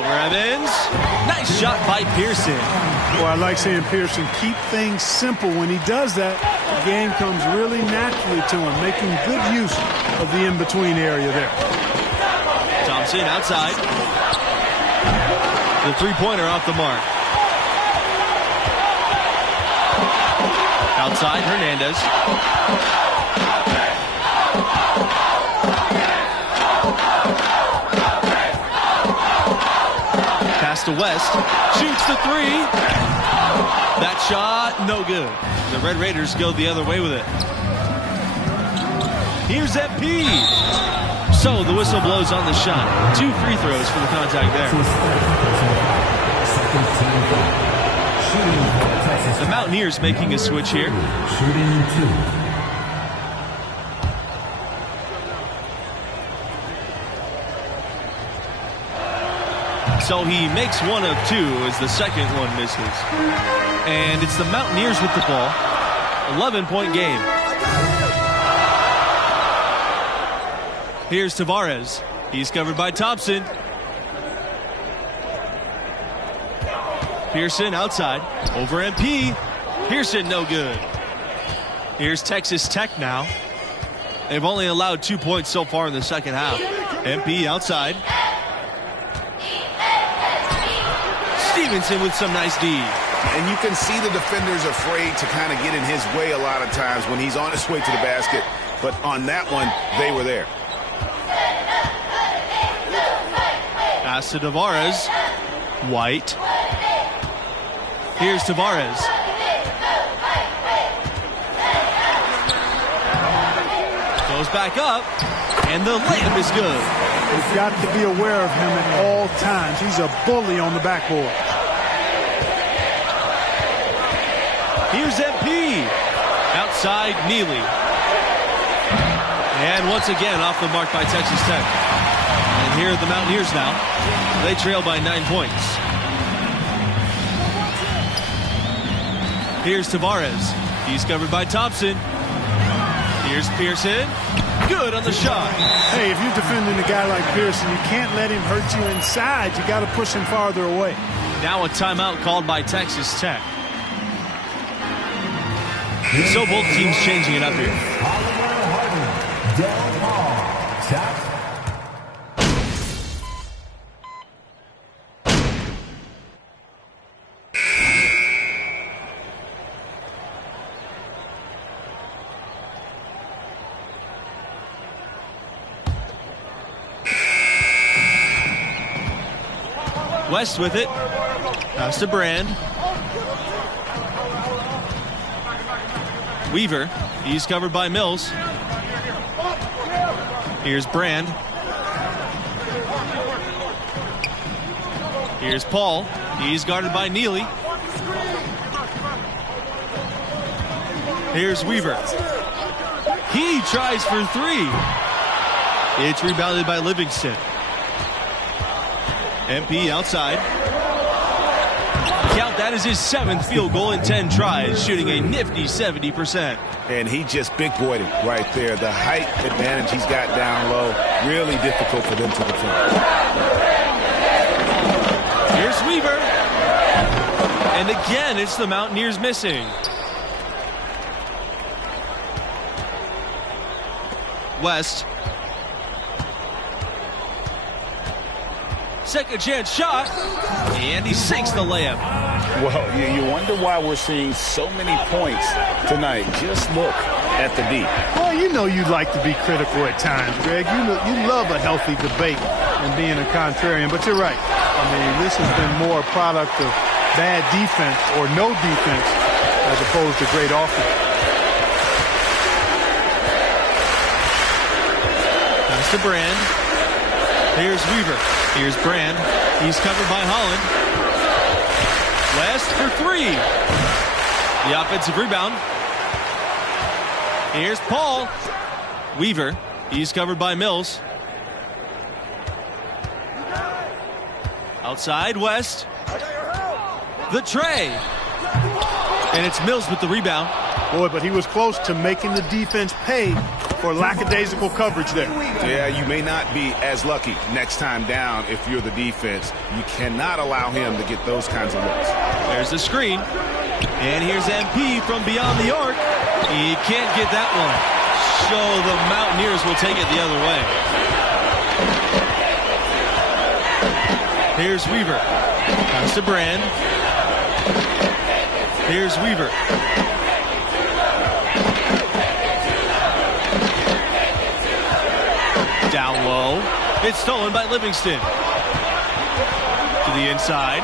Over Evans. Nice shot by Pearson. Well, I like seeing Pearson keep things simple. When he does that, the game comes really naturally to him, making good use of the in-between area there. Thompson outside. The three-pointer off the mark. Outside, Hernandez. Pass to West. Shoots the three. That shot, no good. The Red Raiders go the other way with it. Here's MP. So the whistle blows on the shot. 2 free throws for the contact there. The Mountaineers making a switch here. Shooting 2. So he makes 1 of 2 as the second one misses. And it's the Mountaineers with the ball. 11-point game. Here's Tavares. He's covered by Thompson. Pearson outside. Over MP. Pearson no good. Here's Texas Tech now. They've only allowed 2 points so far in the second half. MP outside. Stevenson with some nice D. And you can see the defenders afraid to kind of get in his way a lot of times when he's on his way to the basket. But on that one, they were there. Pass to Tavares. White. Here's Tavares. Goes back up. And the layup is good. You've got to be aware of him at all times. He's a bully on the backboard. Here's MP. Outside, Neely. And once again, off the mark by Texas Tech. And here are the Mountaineers now. They trail by 9 points. Here's Tavares. He's covered by Thompson. Here's Pearson. Good on the shot. Hey, if you're defending a guy like Pearson, you can't let him hurt you inside. You got to push him farther away. Now a timeout called by Texas Tech. So both teams changing it up here. Del Hall, Tech. West with it. Pass to Brand. Weaver. He's covered by Mills. Here's Brand. Here's Paul. He's guarded by Neely. Here's Weaver. He tries for 3. It's rebounded by Livingston. MP outside. Count that as his 7th field goal in 10 tries, shooting a nifty 70%. And he just big-boyed it right there. The height advantage he's got down low, really difficult for them to defend. Here's Weaver. And again, it's the Mountaineers missing. West. Second chance shot, and he sinks the layup. Well, you wonder why we're seeing so many points tonight. Just look at the D. Well, you know you'd like to be critical at times, Greg. You love a healthy debate and being a contrarian, but you're right. I mean, this has been more a product of bad defense or no defense as opposed to great offense. Pass to Brand. Here's Weaver. Here's Brand. He's covered by Holland. West for 3. The offensive rebound. Here's Paul. Weaver. He's covered by Mills. Outside, West. The tray. And it's Mills with the rebound. Boy, but he was close to making the defense pay for lackadaisical coverage there. Yeah, you may not be as lucky next time down if you're the defense. You cannot allow him to get those kinds of looks. There's the screen. And here's MP from beyond the arc. He can't get that one. So the Mountaineers will take it the other way. Here's Weaver. Pass to Brand. Here's Weaver. Down low. It's stolen by Livingston. To the inside.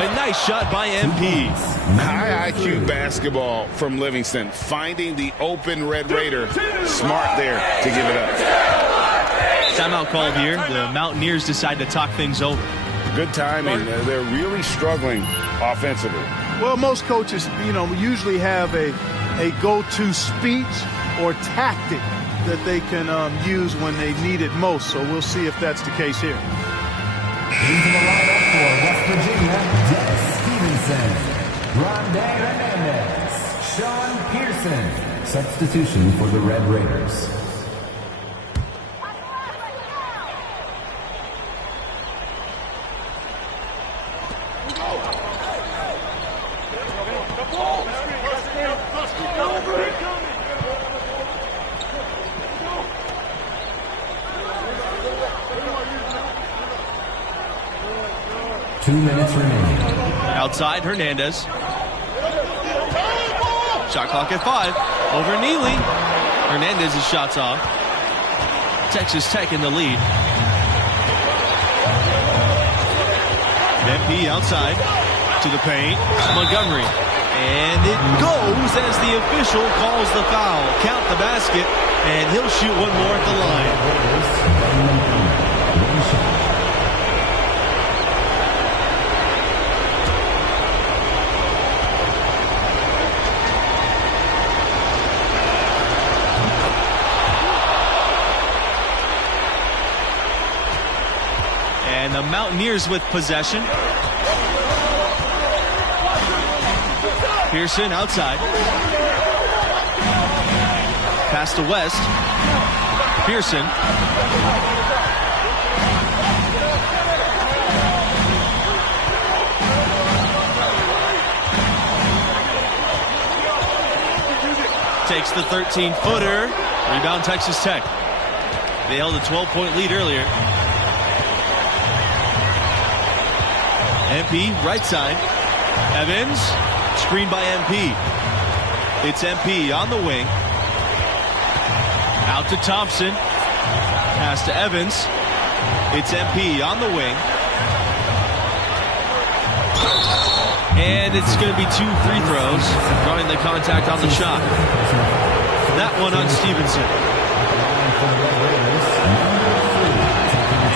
A nice shot by MP. High IQ basketball from Livingston. Finding the open Red Raider. Smart there to give it up. Timeout called here. The Mountaineers decide to talk things over. Good timing. They're really struggling offensively. Well, most coaches, usually have a go-to speech or tactic that they can use when they need it most. So we'll see if that's the case here. Into the lineup for West Virginia, Dennis Stevenson, Rondé Hernandez, Sean Pearson. Substitution for the Red Raiders. Outside, Hernandez. Shot clock at 5. Over Neely. Hernandez's shot's off. Texas Tech in the lead. MP outside to the paint. Montgomery. And it goes as the official calls the foul. Count the basket, and he'll shoot one more at the line. And the Mountaineers with possession. Pearson outside. Pass to West. Pearson. Takes the 13-footer. Rebound Texas Tech. They held a 12-point lead earlier. MP, right side. Evans, screened by MP. It's MP on the wing. Out to Thompson. Pass to Evans. It's MP on the wing. And it's going to be 2 free throws, drawing the contact on the shot. That one on Stevenson.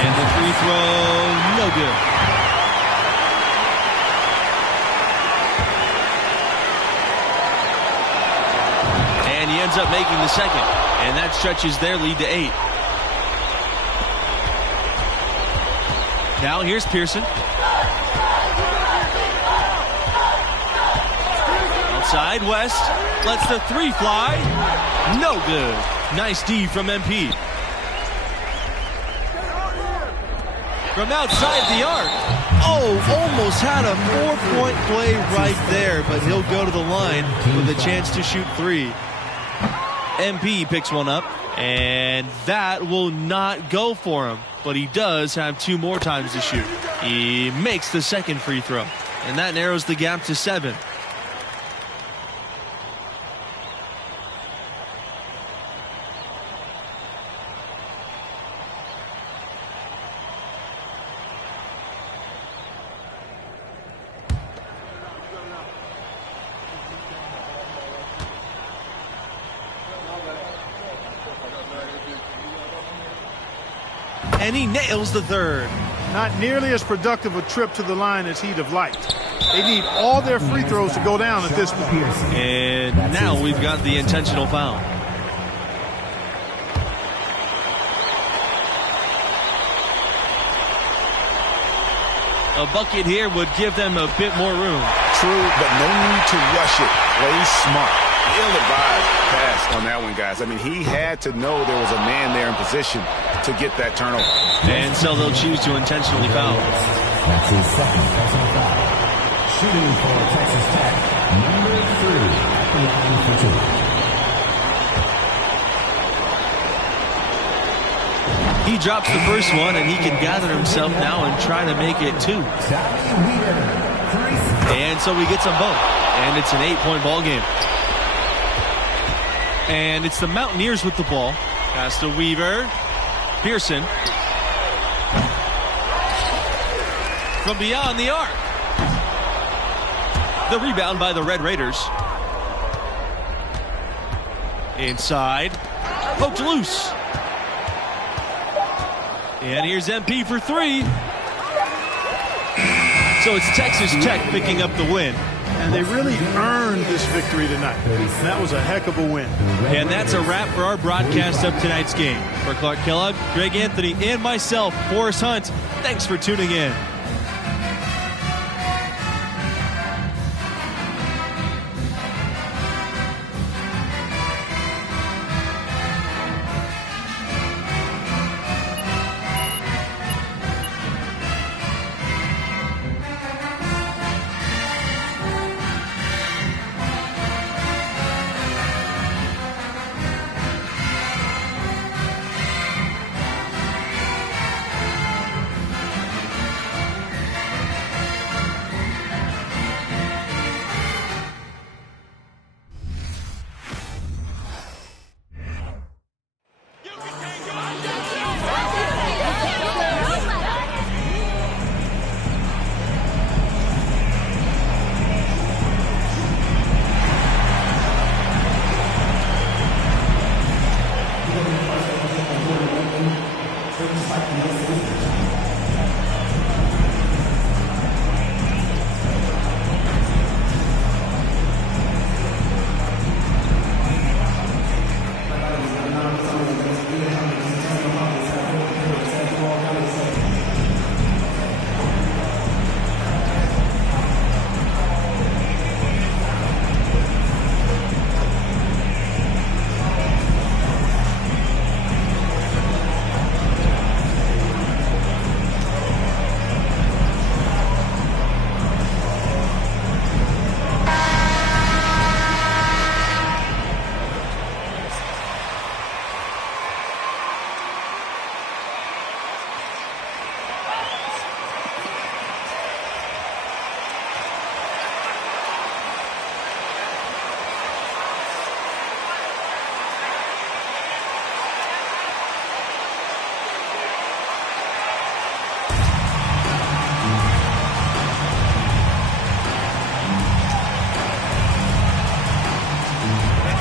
And the free throw, no good. He ends up making the second, and that stretches their lead to 8. Now here's Pearson. Outside, West lets the 3 fly. No good. Nice D from MP. From outside the arc. Oh, almost had a 4-point play right there, but he'll go to the line with a chance to shoot 3. MP picks one up, and that will not go for him, but he does have 2 more times to shoot. He makes the second free throw, and that narrows the gap to 7. And he nails the third. Not nearly as productive a trip to the line as he'd have liked. They need all their free throws to go down at this point. And now we've got the intentional foul. A bucket here would give them a bit more room. True, but no need to rush it. Play smart. Ill-advised pass on that one, guys. I mean, he had to know there was a man there in position to get that turnover. And so they'll choose to intentionally foul. That's his second personal foul. Shooting for Texas Tech, number 3 at the line for 2. He drops the first one, and he can gather himself now and try to make it 2. And so he gets them both. And it's an 8-point ball game. And it's the Mountaineers with the ball. Pass to Weaver. Pearson. From beyond the arc. The rebound by the Red Raiders. Inside. Poked loose. And here's MP for 3. So it's Texas Tech picking up the win. And they really earned this victory tonight. And that was a heck of a win. And that's a wrap for our broadcast of tonight's game. For Clark Kellogg, Greg Anthony, and myself, Forrest Hunt, thanks for tuning in.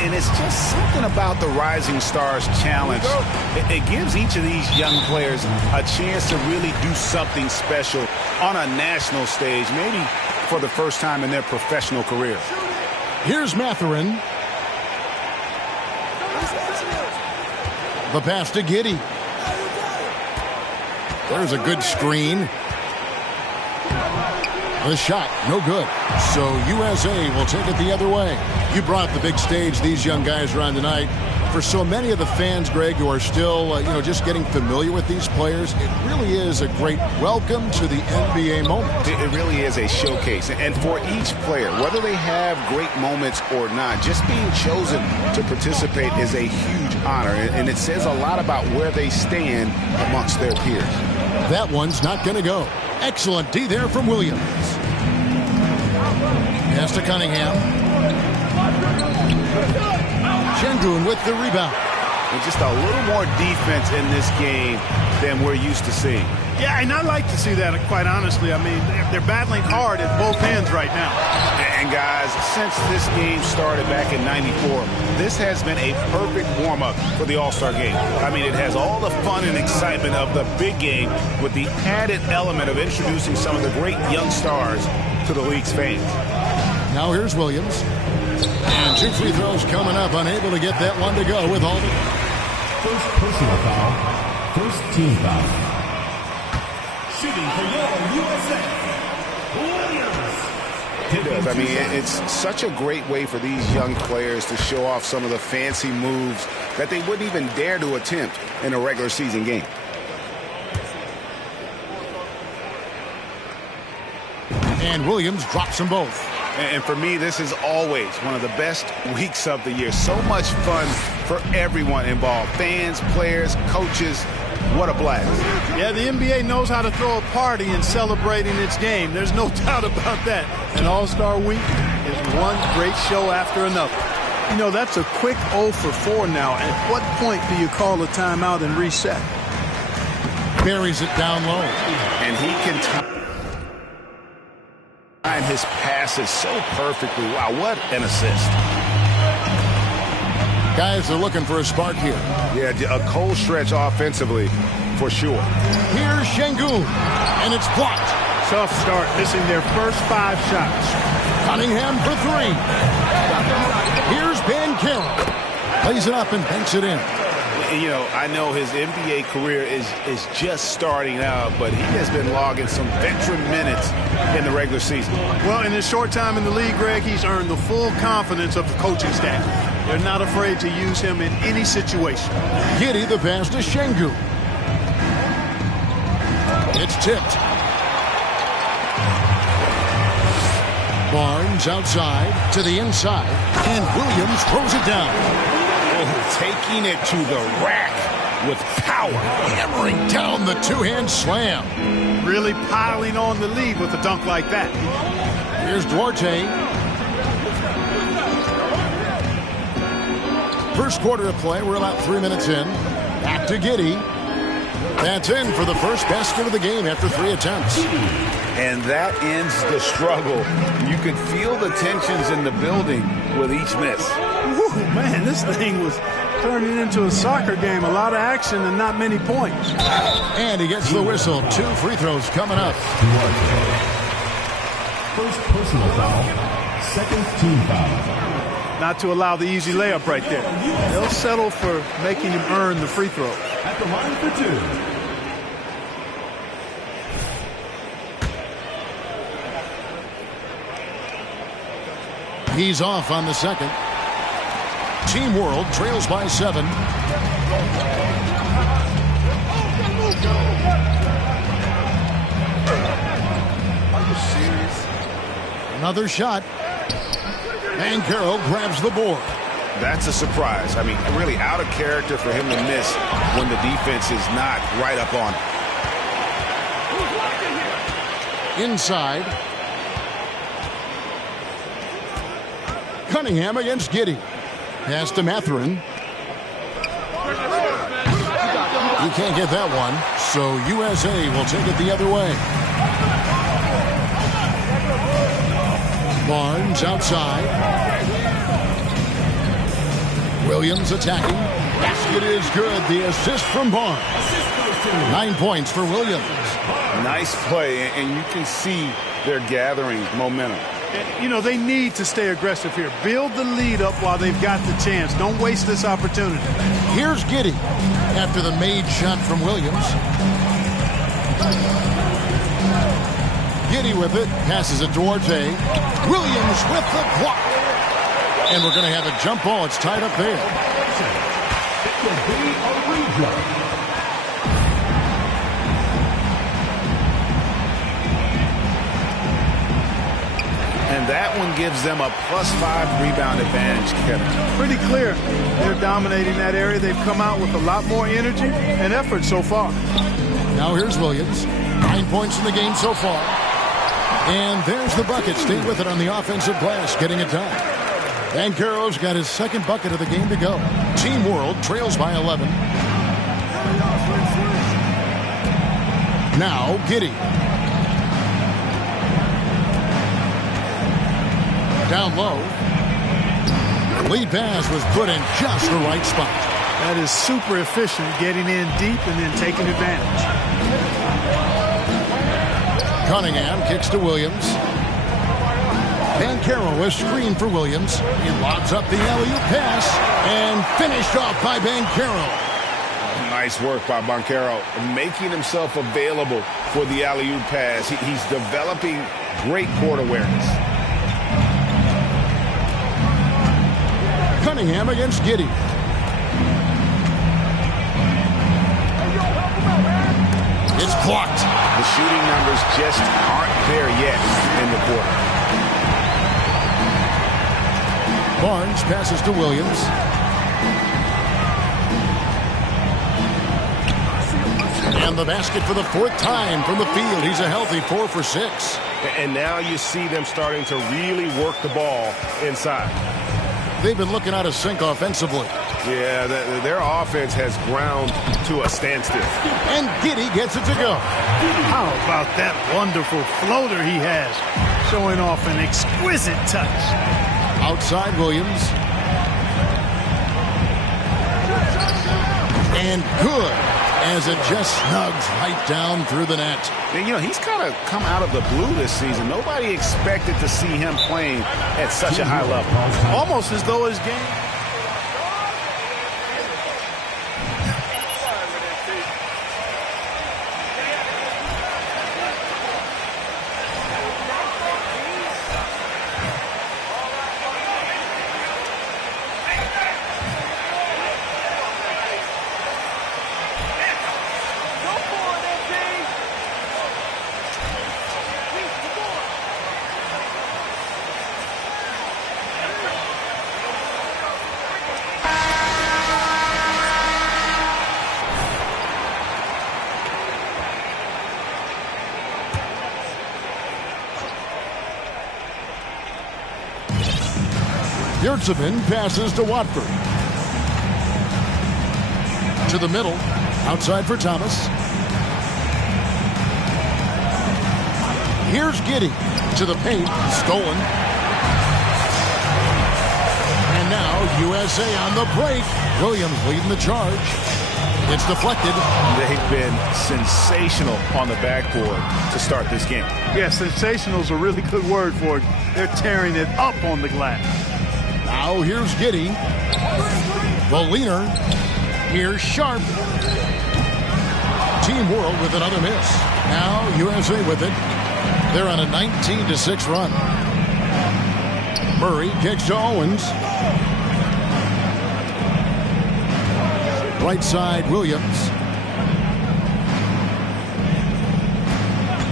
It's just something about the Rising Stars Challenge. It gives each of these young players a chance to really do something special on a national stage, maybe for the first time in their professional career. Here's Mathurin. The pass to Giddey. There's a good screen. The shot, no good. So USA will take it the other way. You brought the big stage these young guys are on tonight. For so many of the fans, Greg, who are still, just getting familiar with these players, it really is a great welcome to the NBA moment. It really is a showcase. And for each player, whether they have great moments or not, just being chosen to participate is a huge honor. And it says a lot about where they stand amongst their peers. That one's not going to go. Excellent D there from Williams. Pass to Cunningham. Şengün with the rebound. And just a little more defense in this game than we're used to seeing. Yeah, and I like to see that, quite honestly. I mean, they're battling hard at both ends right now. And guys, since this game started back in '94, this has been a perfect warm-up for the All-Star game. I mean, it has all the fun and excitement of the big game with the added element of introducing some of the great young stars to the league's fans. Now here's Williams. And 2 free throws coming up, unable to get that one to go with all the... First personal foul, first team foul. Shooting for your USA, Williams. He does. I mean, it's such a great way for these young players to show off some of the fancy moves that they wouldn't even dare to attempt in a regular season game. And Williams drops them both. And for me, this is always one of the best weeks of the year. So much fun for everyone involved. Fans, players, coaches. What a blast. Yeah, the NBA knows how to throw a party in celebrating its game. There's no doubt about that. And All-Star Week is one great show after another. You know, that's a quick 0 for 4 now. At what point do you call a timeout and reset? Buries it down low. And he can time his passes so perfectly. Wow, what an assist. Guys are looking for a spark here. Yeah, a cold stretch offensively for sure. Here's Şengün, and it's blocked. Tough start, missing their first 5 shots. Cunningham for 3. Here's Banchero. Plays it up and banks it in. You know, I know his NBA career is just starting out, but he has been logging some veteran minutes in the regular season. Well, in his short time in the league, Greg, he's earned the full confidence of the coaching staff. They're not afraid to use him in any situation. Giddey the pass to Şengün. It's tipped. Barnes outside to the inside, and Williams throws it down. Oh, taking it to the rack with power. Hammering down the two-hand slam. Really piling on the lead with a dunk like that. Here's Duarte. First quarter of play. We're about 3 minutes in. Back to Giddey. That's in for the first basket of the game after 3 attempts. And that ends the struggle. You could feel the tensions in the building with each miss. Woo, man, this thing was turning into a soccer game. A lot of action and not many points. And he gets the whistle. 2 free throws coming up. First personal foul. Second team foul. Not to allow the easy layup right there. They'll settle for making him earn the free throw. At the line for 2. He's off on the second. Team World trails by 7. Another shot. Banchero grabs the board. That's a surprise. I mean, really out of character for him to miss when the defense is not right up on him. Inside. Cunningham against Giddey. Pass to Mathurin. You can't get that one, so USA will take it the other way. Barnes outside. Williams attacking. Basket is good. The assist from Barnes. 9 points for Williams. Nice play, and you can see they're gathering momentum. You know, they need to stay aggressive here. Build the lead up while they've got the chance. Don't waste this opportunity. Here's Giddey after the made shot from Williams. Giddey with it. Passes it towards A. Williams with the block. And we're going to have a jump ball. It's tied up there. It will be a redraw. And that one gives them a +5 rebound advantage, Kevin. Pretty clear. They're dominating that area. They've come out with a lot more energy and effort so far. Now here's Williams. 9 points in the game so far. And there's the bucket. Stay with it on the offensive glass, getting it done. Banchero's got his second bucket of the game to go. Team World trails by 11. Now Giddey. Down low. Lead pass was put in just the right spot. That is super efficient, getting in deep and then taking advantage. Cunningham kicks to Williams. Banchero is screened for Williams. He lobs up the alley-oop pass and finished off by Banchero. Nice work by Banchero, making himself available for the alley-oop pass. He's developing great court awareness. Cunningham against Giddey. It's blocked. The shooting numbers just aren't there yet in the quarter. Barnes passes to Williams. And the basket for the 4th time from the field. He's a healthy 4 for 6. And now you see them starting to really work the ball inside. They've been looking out of sync offensively. Yeah, their offense has ground to a standstill. And Giddey gets it to go. How about that wonderful floater he has, showing off an exquisite touch. Outside Williams. And good, as it just snugs right down through the net. And, you know, he's kind of come out of the blue this season. Nobody expected to see him playing at such a high level. Almost as though his game... Yurtseven passes to Watford. To the middle. Outside for Thomas. Here's Giddey. To the paint. Stolen. And now USA on the break. Williams leading the charge. It's deflected. They've been sensational on the backboard to start this game. Yeah, sensational is a really good word for it. They're tearing it up on the glass. Now here's Giddey. The leaner. Here's Sharp. Team World with another miss. Now USA with it. They're on a 19-6 run. Murray kicks to Owens. Right side, Williams.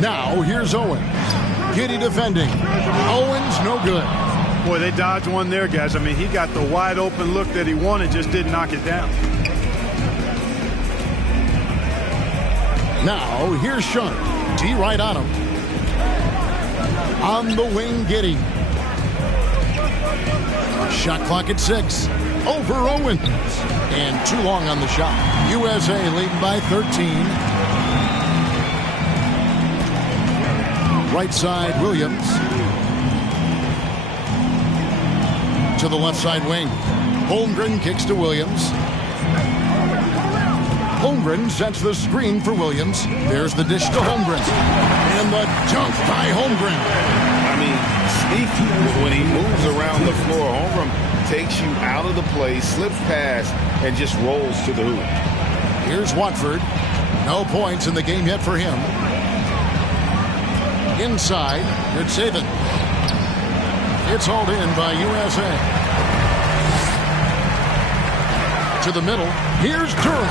Now here's Owens. Giddey defending. Owens no good. Boy, they dodged one there, guys. I mean, he got the wide open look that he wanted, just didn't knock it down. Now, here's Sharp. D right on him. On the wing, Giddey. Shot clock at 6. Over Owens. And too long on the shot. USA leading by 13. Right side, Williams. To the left side wing. Holmgren kicks to Williams. Holmgren sets the screen for Williams. There's the dish to Holmgren. And the dunk by Holmgren. I mean, sneaky. When he moves around the floor, Holmgren takes you out of the play, slips past, and just rolls to the hoop. Here's Watford. No points in the game yet for him. Inside, Yurtseven. It's hauled in by USA. To the middle. Here's Duren.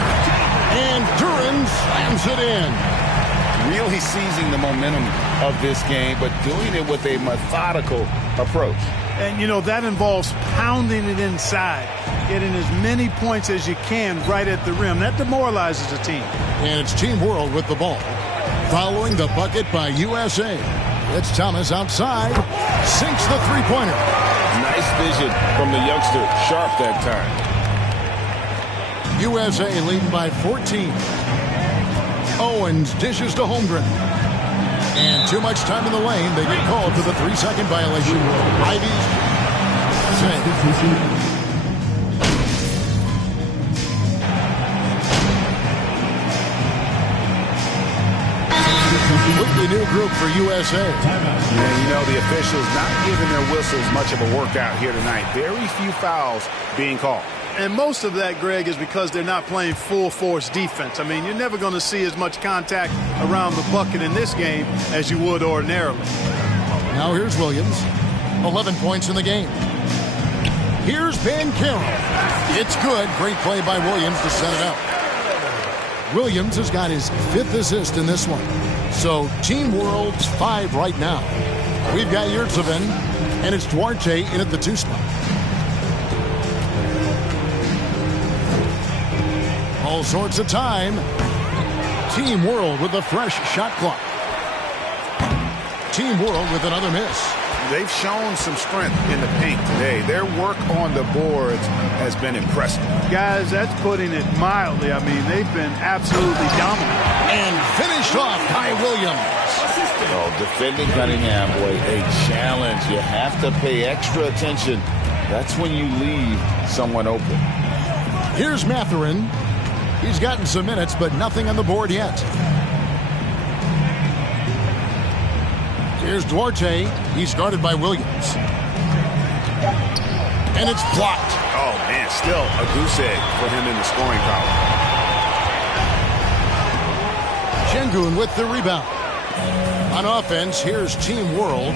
And Duren slams it in. Really seizing the momentum of this game, but doing it with a methodical approach. And, you know, that involves pounding it inside, getting as many points as you can right at the rim. That demoralizes a team. And it's Team World with the ball. Following the bucket by USA. It's Thomas outside. Sinks the three-pointer. Nice vision from the youngster. Sharp that time. USA leading by 14. Owens dishes to Holmgren. And too much time in the lane. They get called for the 3-second violation. Ivy. Completely new group for USA. And, you know, the officials not giving their whistles much of a workout here tonight. Very few fouls being called. And most of that, Greg, is because they're not playing full-force defense. I mean, you're never going to see as much contact around the bucket in this game as you would ordinarily. Now here's Williams. 11 points in the game. Here's Banchero. It's good. Great play by Williams to set it up. Williams has got his 5th assist in this one. So Team World's 5 right now. We've got Yurtseven, and it's Duarte in at the 2 spot. All sorts of time. Team World with a fresh shot clock. Team World with another miss. They've shown some strength in the paint today. Their work on the boards has been impressive. Guys, that's putting it mildly. I mean, they've been absolutely dominant. And finished off by Williams. Oh, defending Cunningham, boy, a challenge. You have to pay extra attention. That's when you leave someone open. Here's Mathurin. He's gotten some minutes, but nothing on the board yet. Here's Duarte. He's guarded by Williams. And it's blocked. Oh, man, still a goose egg for him in the scoring column. Şengün with the rebound. On offense, here's Team World.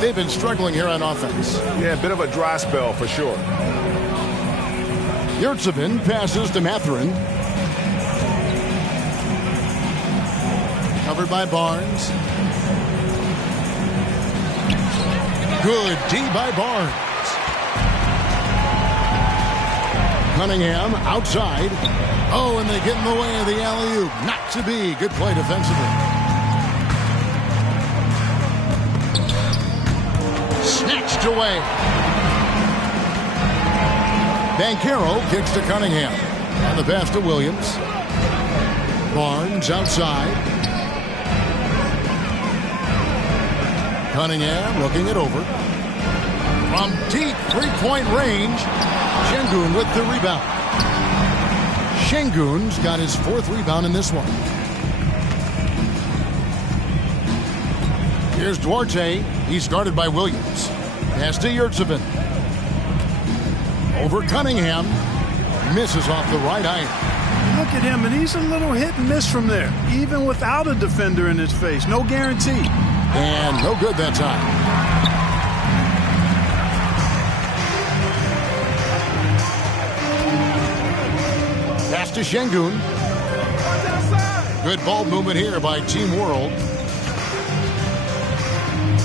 They've been struggling here on offense. Yeah, a bit of a dry spell for sure. Yurtseven passes to Mathurin. Covered by Barnes. Good D by Barnes. Cunningham outside. Oh, and they get in the way of the alley-oop. Not to be. Good play defensively. Snatched away. Banchero kicks to Cunningham. On the pass to Williams. Barnes outside. Cunningham looking it over. From deep three-point range, Şengün with the rebound. Şengün's got his 4th rebound in this one. Here's Duarte. He's guarded by Williams. Pass to Yurtseven. Over Cunningham. Misses off the right iron. Look at him, and he's a little hit and miss from there, even without a defender in his face. No guarantee. And no good that time. Pass to Şengün. Good ball movement here by Team World.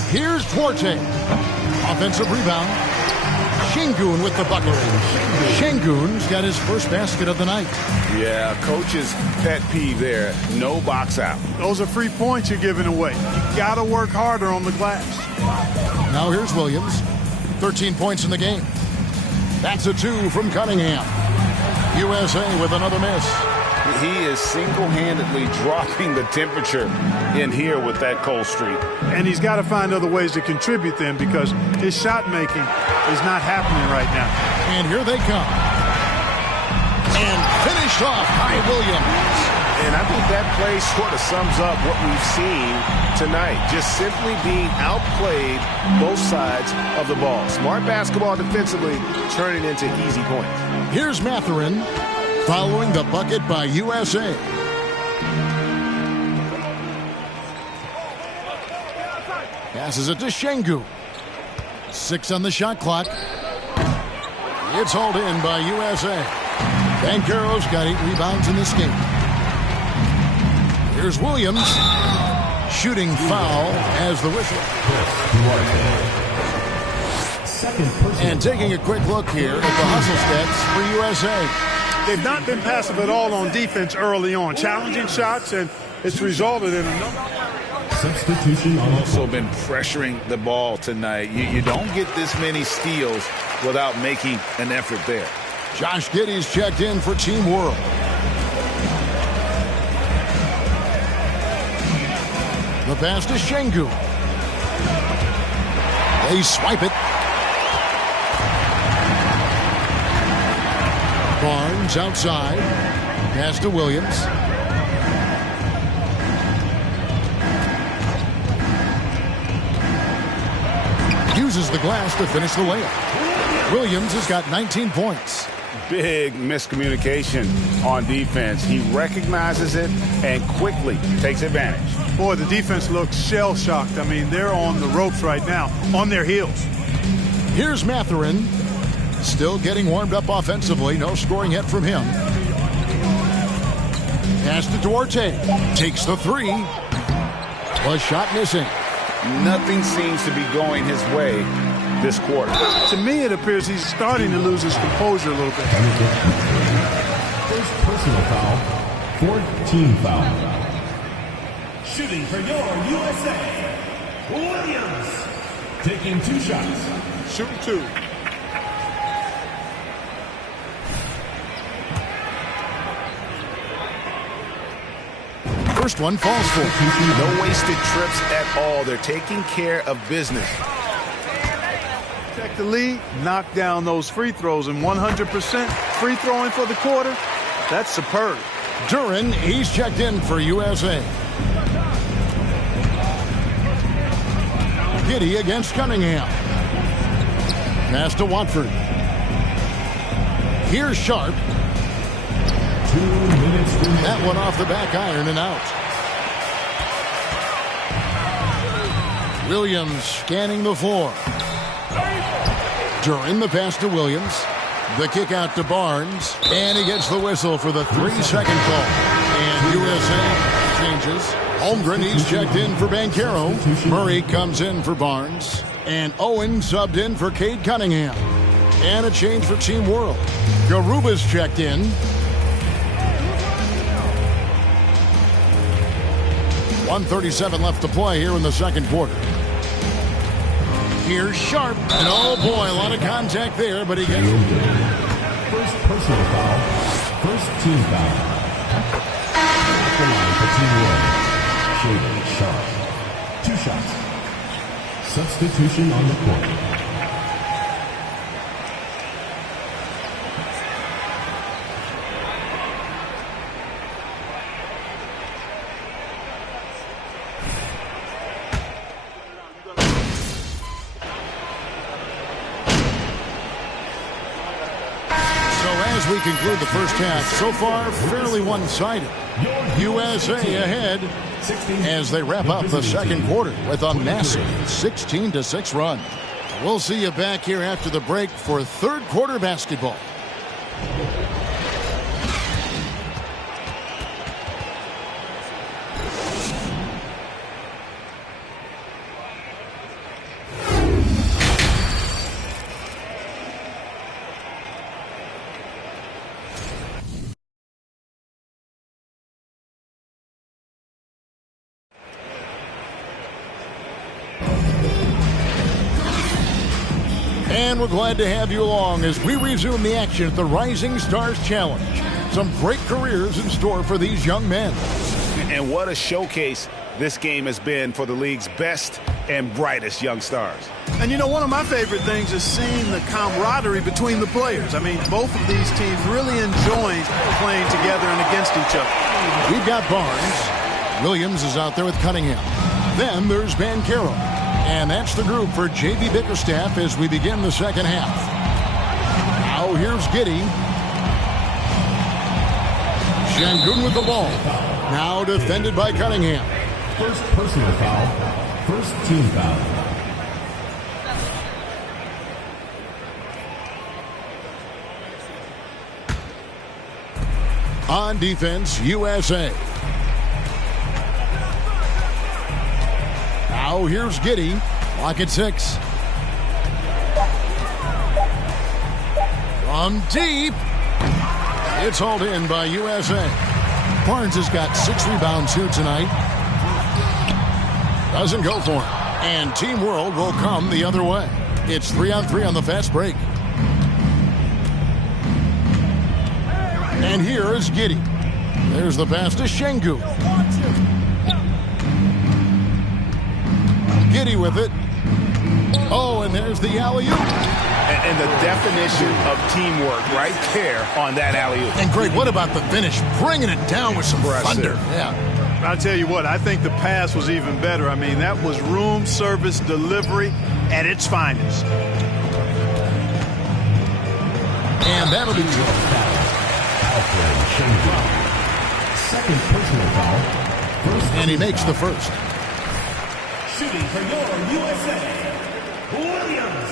Here's Duarte. Offensive rebound. Şengün with the bucket. Şengün's got his first basket of the night. Yeah, coach's pet peeve there. No box out. Those are free points you're giving away. You got to work harder on the glass. Now here's Williams. 13 points in the game. That's a 2 from Cunningham. USA with another miss. He is single-handedly dropping the temperature in here with that cold streak. And he's got to find other ways to contribute then, because his shot making is not happening right now. And here they come. And finished off by Williams. And I think that play sort of sums up what we've seen tonight. Just simply being outplayed both sides of the ball. Smart basketball defensively, turning into easy points. Here's Mathurin following the bucket by USA. Passes it to Şengün. 6 on the shot clock. It's hauled in by USA. Banchero's got 8 rebounds in this game. Here's Williams. Shooting foul as the whistle. And taking a quick look here at the hustle stats for USA. They've not been passive at all on defense early on. Challenging shots, and it's resulted in a number. Substitution also been pressuring the ball tonight. You don't get this many steals without making an effort there. Josh Giddey's checked in for Team World. The pass to Şengün. They swipe it. Barnes outside. Pass to Williams. Uses the glass to finish the layup. Williams has got 19 points. Big miscommunication on defense. He recognizes it and quickly takes advantage. Boy, the defense looks shell-shocked. I mean, they're on the ropes right now, on their heels. Here's Mathurin. Still getting warmed up offensively. No scoring yet from him. Pass to Duarte. Takes the three. A shot missing. Nothing seems to be going his way this quarter. To me, it appears he's starting to lose his composure a little bit. First personal foul, fourth team foul. Shooting for your USA, Williams. Taking 2 shots. Shooting 2. First one falls for. No wasted trips at all. They're taking care of business. Check the lead, knock down those free throws, and 100% free throwing for the quarter. That's superb. Duren, he's checked in for USA. Giddey against Cunningham. Pass to Watford. Here's Sharp. 2 minutes remaining. That one off the back iron and out. Williams scanning the floor. Duren the pass to Williams. The kick out to Barnes. And he gets the whistle for the 3-second call. And USA changes. Holmgren, he's checked in for Banchero. Murray comes in for Barnes. And Owen subbed in for Cade Cunningham. And a change for Team World. Garuba's checked in. 1:37 left to play here in the second quarter. Here's Sharp. And oh boy, a lot of contact there, but he gets it. First personal foul, first team foul. At the line for Team World, Shaedon Sharp. 2 shots. Substitution on the court. We conclude the first half. So far, fairly one-sided. USA ahead as they wrap up the second quarter with a massive 16-6 run. We'll see you back here after the break for third quarter basketball. And we're glad to have you along as we resume the action at the Rising Stars Challenge. Some great careers in store for these young men. And what a showcase this game has been for the league's best and brightest young stars. And you know, one of my favorite things is seeing the camaraderie between the players. I mean, both of these teams really enjoying playing together and against each other. We've got Barnes. Williams is out there with Cunningham. Then there's Banchero. And that's the group for J.B. Bickerstaff as we begin the second half. Now here's Giddey. Sengun with the ball. Now defended by Cunningham. First personal foul, first team foul. On defense, USA. Now here's Giddey. Lock at 6. From deep. It's hauled in by USA. Barnes has got 6 rebounds here tonight. Doesn't go for him. And Team World will come the other way. It's 3-on-3 on the fast break. And here is Giddey. There's the pass to Sengun. Giddey with it. Oh, and there's the alley-oop. And the definition of teamwork right there on that alley-oop. And Greg, what about the finish? Bringing it down with some thunder. Yeah. I'll tell you what, I think the pass was even better. I mean, that was room service delivery at its finest. And that'll be second personal foul. And he makes the first. Shooting for your USA, Williams.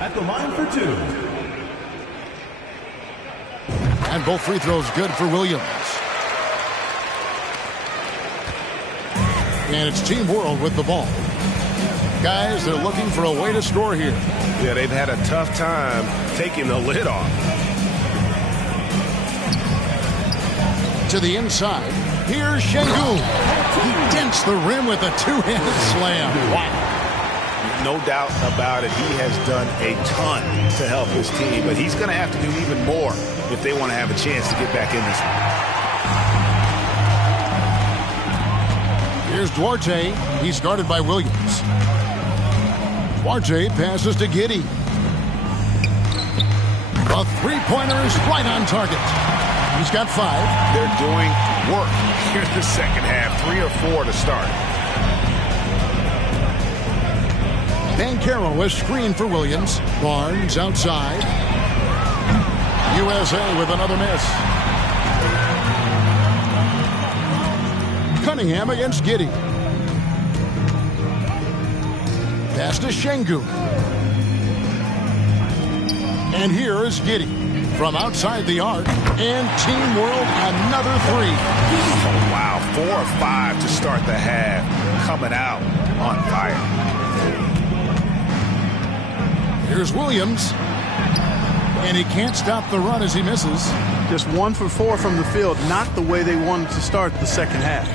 At the line for 2. And both free throws good for Williams. And it's Team World with the ball. Guys, they're looking for a way to score here. Yeah, they've had a tough time taking the lid off. To the inside. Here's Şengün. He dents the rim with a two-handed slam. Wow. No doubt about it. He has done a ton to help his team, but he's going to have to do even more if they want to have a chance to get back in this one. Here's Duarte. He's guarded by Williams. Duarte passes to Giddey. A three-pointer is right on target. He's got 5. They're doing work here in the second half. 3 or 4 to start. Banchero is screened for Williams. Barnes outside. USA with another miss. Cunningham against Giddey. Pass to Şengün. And here is Giddey from outside the arc. And Team World another 3. Oh, wow. 4 or 5 to start the half. Coming out on fire. Here's Williams. And he can't stop the run as he misses. Just 1 for 4 from the field. Not the way they wanted to start the second half.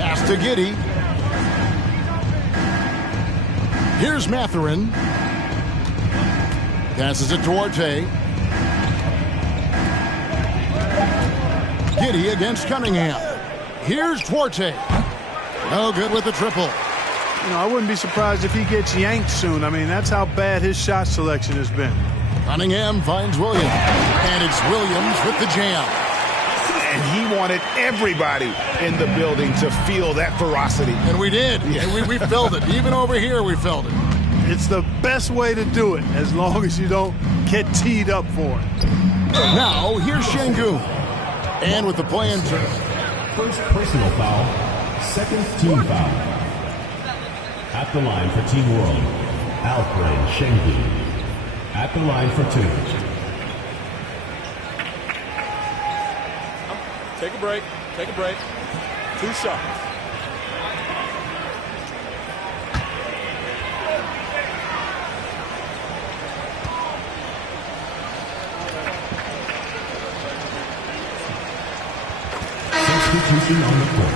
Pass to Giddey. Here's Mathurin. Passes it to Duarte. Giddey against Cunningham. Here's Duarte. No good with the triple. You know, I wouldn't be surprised if he gets yanked soon. I mean, that's how bad his shot selection has been. Cunningham finds Williams. And it's Williams with the jam. And he wanted everybody in the building to feel that ferocity. And we did. Yeah. We felt it. Even over here, we felt it. It's the best way to do it, as long as you don't get teed up for it. Now, here's Şengün. And with the play in turn. First personal foul. Second team foul. At the line for Team World, Alfred Şengün. At the line for 2. Take a break. Take a break. 2 shots. Substitution on the court.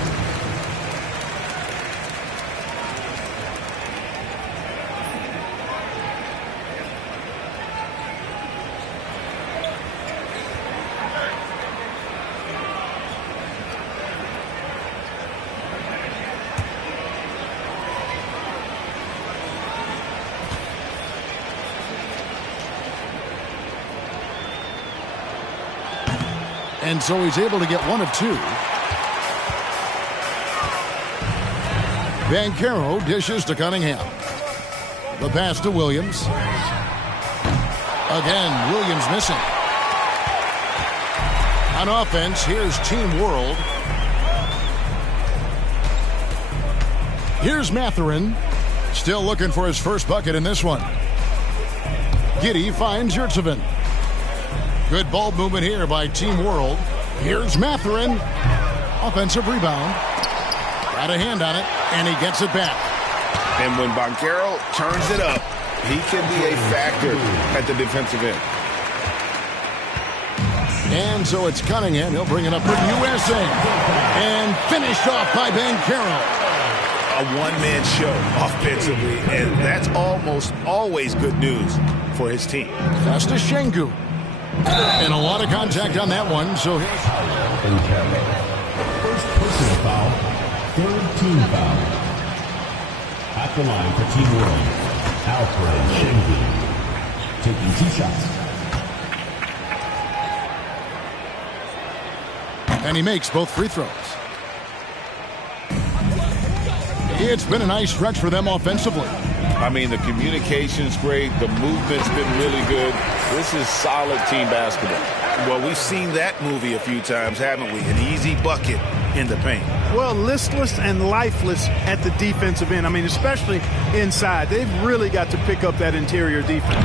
And so he's able to get 1 of 2. Banchero dishes to Cunningham. The pass to Williams. Again, Williams missing. On offense, here's Team World. Here's Mathurin. Still looking for his first bucket in this one. Giddey finds Yurtseven. Good ball movement here by Team World. Here's Mathurin. Offensive rebound. Got a hand on it, and he gets it back. And when Banchero turns it up, he can be a factor at the defensive end. And so it's Cunningham. He'll bring it up for USA. And finished off by Banchero. A one-man show offensively, and that's almost always good news for his team. Pass to Şengün. And a lot of contact on that one, so here's First personal foul, third team foul. At the line for Team World, Alfred Şengün, taking 2 shots. And he makes both free throws. It's been a nice stretch for them offensively. I mean, the communication's great. The movement's been really good. This is solid team basketball. Well, we've seen that movie a few times, haven't we? An easy bucket in the paint. Well, listless and lifeless at the defensive end. I mean, especially inside. They've really got to pick up that interior defense.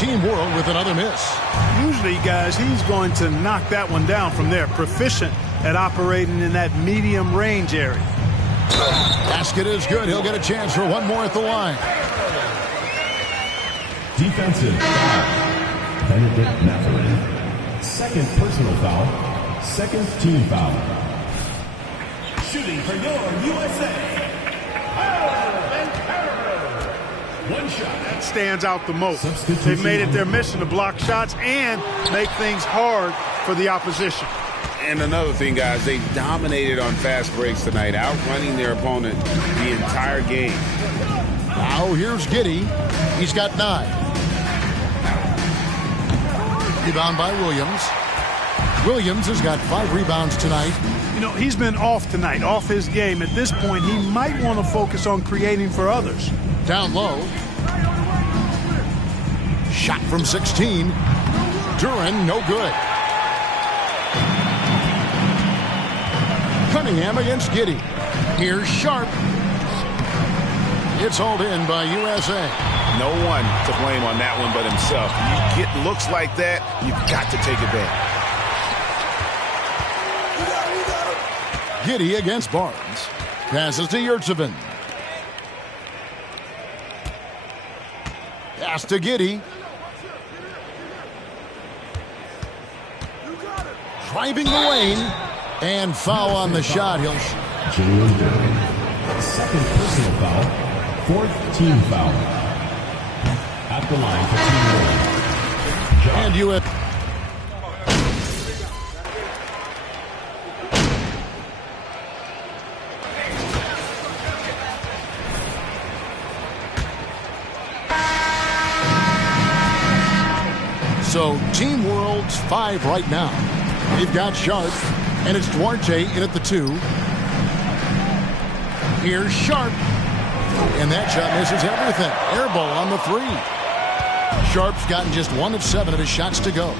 Team World with another miss. Usually, guys, he's going to knock that one down from there. Proficient at operating in that medium range area. Basket is good. He'll get a chance for one more at the line. Defensive foul. Benedict Mathurin. Second personal foul. Second team foul. Shooting for your USA. One shot. That stands out the most. They've made it their mission to block shots and make things hard for the opposition. And another thing, guys, they dominated on fast breaks tonight, outrunning their opponent the entire game. Now here's Giddey. He's got 9. Rebound by Williams. Williams has got 5 rebounds tonight. You know, he's been off tonight, off his game. At this point, he might want to focus on creating for others. Down low. Shot from 16. Duren, no good. Cunningham against Giddey. Here's Sharp. It's hauled in by USA. No one to blame on that one but himself. You get looks like that, you've got to take it back. Giddey against Barnes. Passes to Yurtseven. Pass to Giddey. Driving the lane. And foul on the shot. He'll Jalen Duren. Second personal foul. Fourth team foul. At the line for Team 1. And you have so Team World's 5 right now. They've got Sharp, and it's Duarte in at the 2. Here's Sharp, and that shot misses everything. Air ball on the 3. Sharp's gotten just 1 of 7 of his shots to go.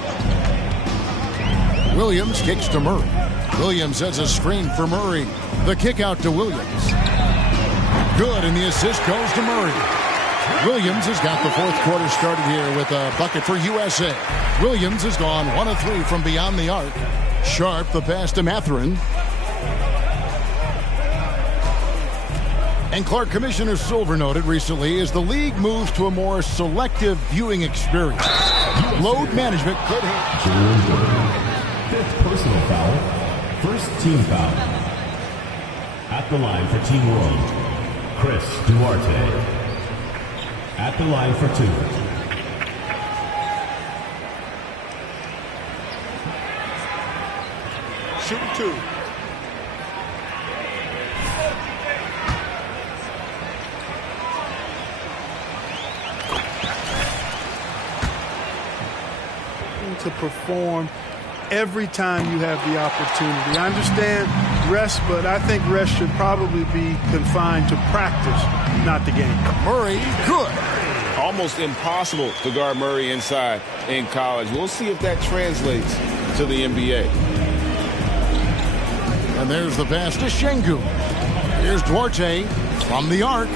Williams kicks to Murray. Williams has a screen for Murray. The kick out to Williams. Good, and the assist goes to Murray. Williams has got the 4th quarter started here with a bucket for USA. Williams has gone 1 of 3 from beyond the arc. Sharp, the pass to Mathurin. And Clark, Commissioner Silver noted recently as the league moves to a more selective viewing experience, load management could hit. Jalen Duren. 5th personal foul. First team foul. At the line for Team World, Chris Duarte. At the line for 2. Shoot 2. To perform every time you have the opportunity. I understand rest, but I think rest should probably be confined to practice, not the game. Murray, good. Almost impossible to guard Murray inside in college. We'll see if that translates to the NBA. And there's the pass to Şengün. Here's Duarte from the arc.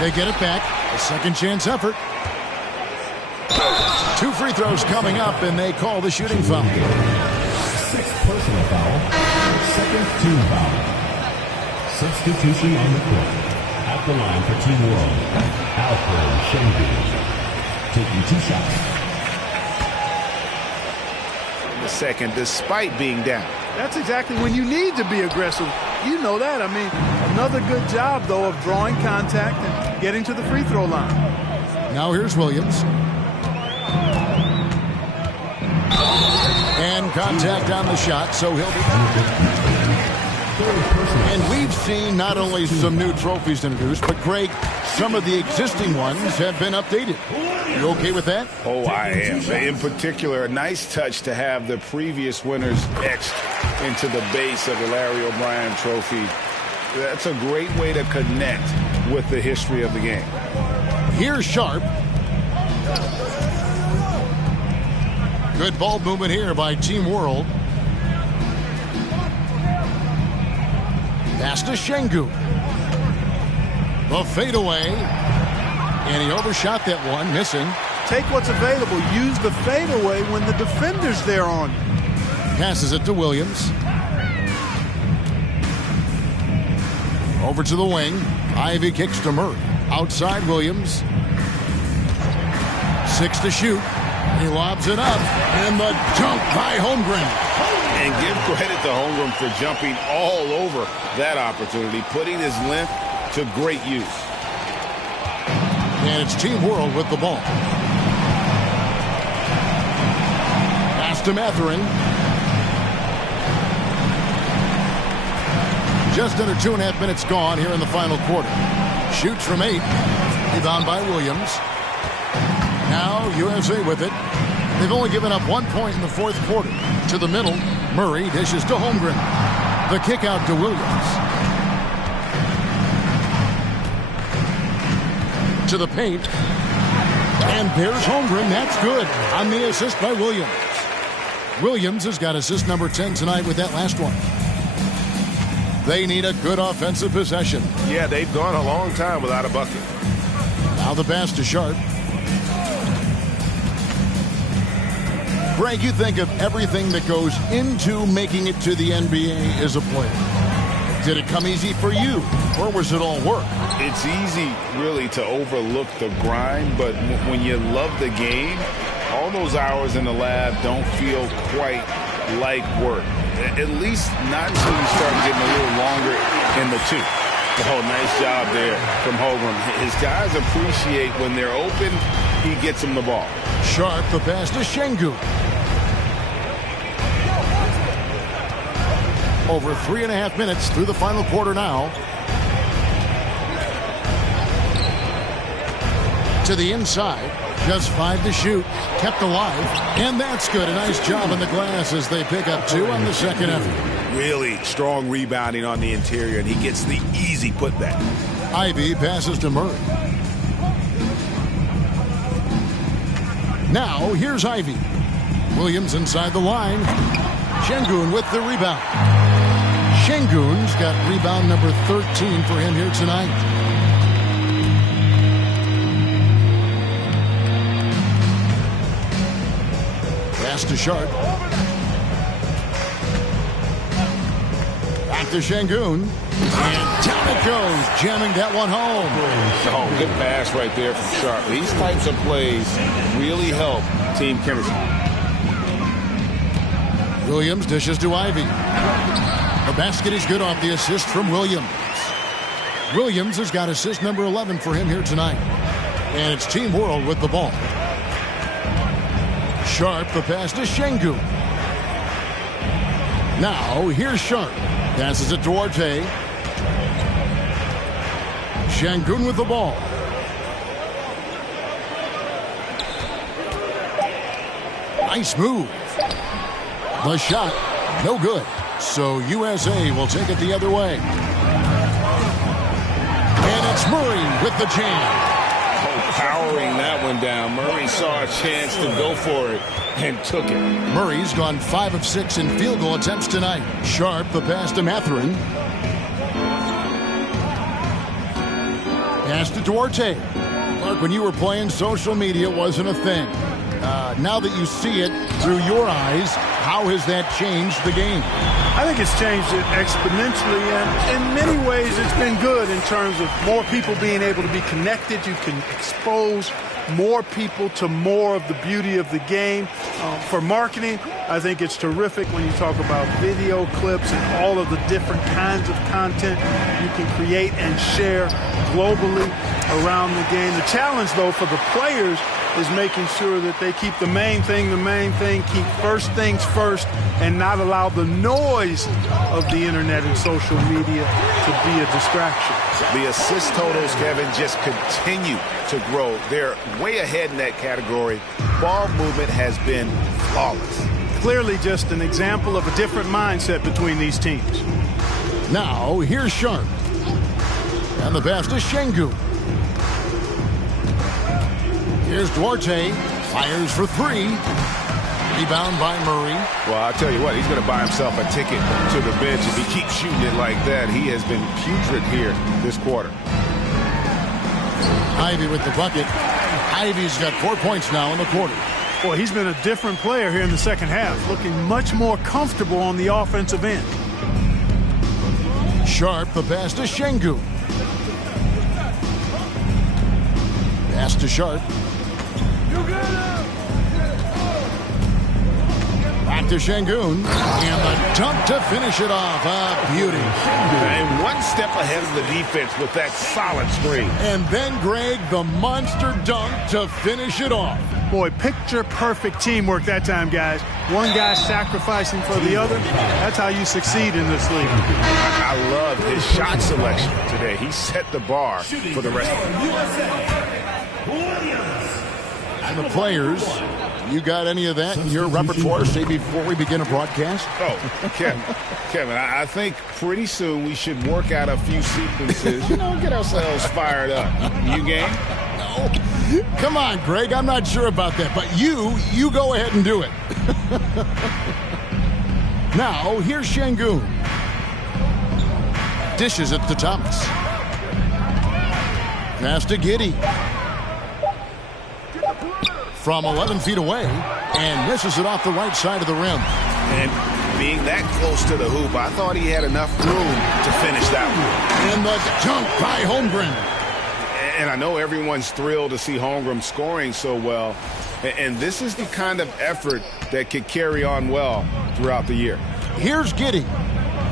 They get it back. A second chance effort. 2 free throws coming up, and they call the shooting foul. 6th personal foul. Second team foul. Substitution on the court. At the line for Team World, Alfred Şengün. Taking 2 shots. The second, despite being down. That's exactly when you need to be aggressive. You know that. I mean, another good job, though, of drawing contact and getting to the free throw line. Now here's Williams. And contact on the shot, so he'll be... And we've seen not only some new trophies introduced, but, Greg, some of the existing ones have been updated. You okay with that? Oh, I am. In particular, a nice touch to have the previous winners etched into the base of the Larry O'Brien trophy. That's a great way to connect with the history of the game. Here's Sharp. Good ball movement here by Team World. Pass to Şengün. The fadeaway. And he overshot that one, missing. Take what's available. Use the fadeaway when the defender's there on you. Passes it to Williams. Over to the wing. Ivy kicks to Murray. Outside Williams. 6 to shoot. He lobs it up. And the dunk by Holmgren. And give credit to Holmgren for jumping all over that opportunity, putting his length to great use. And it's Team World with the ball. Pass to Mathurin. Just under 2.5 minutes gone here in the final quarter. Shoots from 8. Rebound by Williams. Now USA with it. They've only given up 1 point in the fourth quarter. To the middle. Murray dishes to Holmgren. The kick out to Williams. To the paint. And there's Holmgren. That's good on the assist by Williams. Williams has got assist number 10 tonight with that last one. They need a good offensive possession. Yeah, they've gone a long time without a bucket. Now the pass to Sharp. Greg, you think of everything that goes into making it to the NBA as a player. Did it come easy for you, or was it all work? It's easy, really, to overlook the grind, but when you love the game, all those hours in the lab don't feel quite like work. At least not until you start getting a little longer in the tooth. Oh, nice job there from Holmgren. His guys appreciate when they're open, he gets them the ball. Sharp, the pass to Şengün. Over 3.5 minutes through the final quarter now. To the inside. Just 5 to shoot. Kept alive. And that's good. A nice job on the glass as they pick up 2 on the second effort. Really strong rebounding on the interior, and he gets the easy putback. Ivy passes to Murray. Now, here's Ivy. Williams inside the line. Şengün with the rebound. Şengün's got rebound number 13 for him here tonight. Pass to Sharp. Back to Şengün. And down it goes, jamming that one home. Oh, good pass right there from Sharp. These types of plays really help team chemistry. Williams dishes to Ivy. The basket is good off the assist from Williams. Williams has got assist number 11 for him here tonight. And it's Team World with the ball. Sharp, the pass to Şengün. Now, here's Sharp. Passes it to Duarte. Şengün with the ball. Nice move. The shot, no good. So USA will take it the other way. And it's Murray with the jam. Oh, powering that one down. Murray saw a chance to go for it and took it. Murray's gone 5 of 6 in field goal attempts tonight. Sharp, the pass to Mathurin. Pass to Duarte. Clark, when you were playing, social media wasn't a thing. Now that you see it through your eyes, how has that changed the game? I think it's changed it exponentially, and in many ways it's been good in terms of more people being able to be connected. You can expose more people to more of the beauty of the game. For marketing, I think it's terrific when you talk about video clips and all of the different kinds of content you can create and share globally around the game. The challenge, though, for the players is making sure that they keep the main thing, keep first things first, and not allow the noise of the internet and social media to be a distraction. The assist totals, Kevin, just continue to grow. They're way ahead in that category. Ball movement has been flawless. Clearly just an example of a different mindset between these teams. Now, here's Sharp. And the pass to Şengün. Here's Duarte. Fires for 3. Rebound by Murray. Well, I'll tell you what, he's going to buy himself a ticket to the bench if he keeps shooting it like that. He has been putrid here this quarter. Ivy with the bucket. Ivy's got 4 points now in the quarter. Boy, he's been a different player here in the second half, looking much more comfortable on the offensive end. Sharp, the pass to Şengün. Pass to Sharp. Back to Şengün. And the dunk to finish it off. A beauty. And one step ahead of the defense with that solid screen. And then, Greg, the monster dunk to finish it off. Boy, picture-perfect teamwork that time, guys. One guy sacrificing for the other. That's how you succeed in this league. I love his shot selection today. He set the bar for the rest of them. And the players, you got any of that in your repertoire, say, before we begin a broadcast? Oh, Kevin, I think pretty soon we should work out a few sequences, get ourselves fired up. You game? No. Come on, Greg, I'm not sure about that, but you go ahead and do it. Now, here's Şengün. Dishes it to Thomas. Pass to Giddey. From 11 feet away, and misses it off the right side of the rim. And being that close to the hoop, I thought he had enough room to finish that one. And the dunk by Holmgren. And I know everyone's thrilled to see Holmgren scoring so well. And this is the kind of effort that could carry on well throughout the year. Here's Giddey.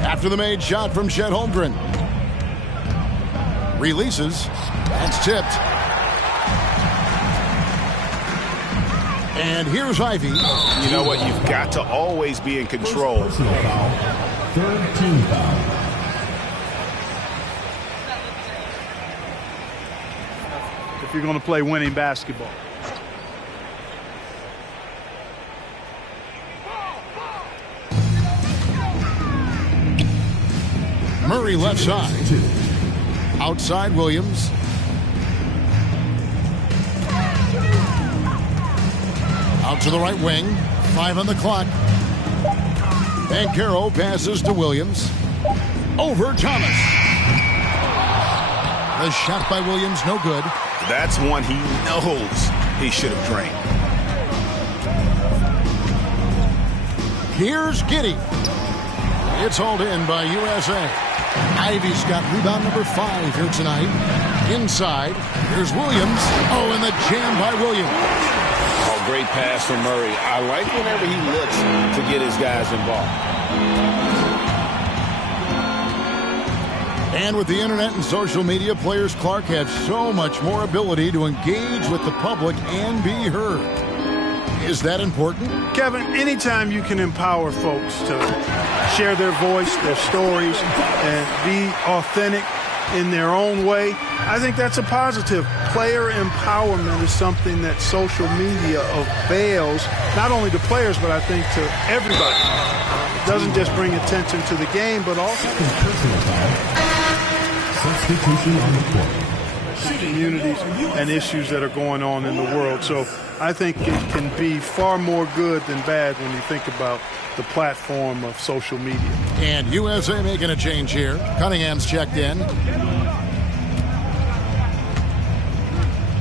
After the made shot from Chet Holmgren. Releases. That's tipped. And here's Ivy. You know what? You've got to always be in control. Third team foul. If you're going to play winning basketball. Murray left side. Outside Williams. Out to the right wing. 5 on the clock. Banchero passes to Williams. Over Thomas. The shot by Williams, no good. That's one he knows he should have drained. Here's Giddey. It's hauled in by USA. Ivy's got rebound number 5 here tonight. Inside, here's Williams. Oh, and the jam by Williams. Oh, great pass from Murray. I like whenever he looks to get his guys involved. And with the internet and social media, players Clark have so much more ability to engage with the public and be heard. Is that important? Kevin, anytime you can empower folks to share their voice, their stories, and be authentic in their own way, I think that's a positive. Player empowerment is something that social media avails, not only to players, but I think to everybody. It doesn't just bring attention to the game, but also substitution on the court. Communities and issues that are going on in the world. So I think it can be far more good than bad when you think about the platform of social media. And USA making a change here. Cunningham's checked in.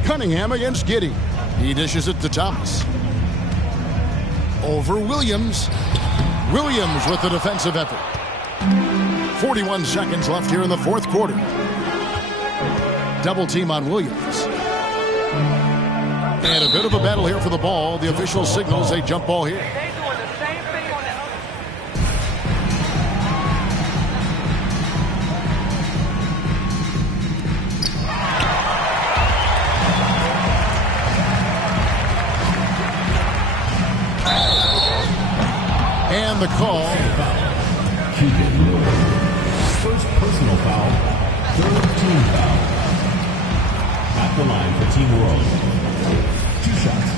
Cunningham against Giddey. He dishes it to Thomas. Over Williams. Williams with the defensive effort. 41 seconds left here in the fourth quarter. Double team on Williams. And a bit of a battle here for the ball. The official signals a jump ball here. And the call. First personal foul. Third team foul. At the line for Team World. 2 shots.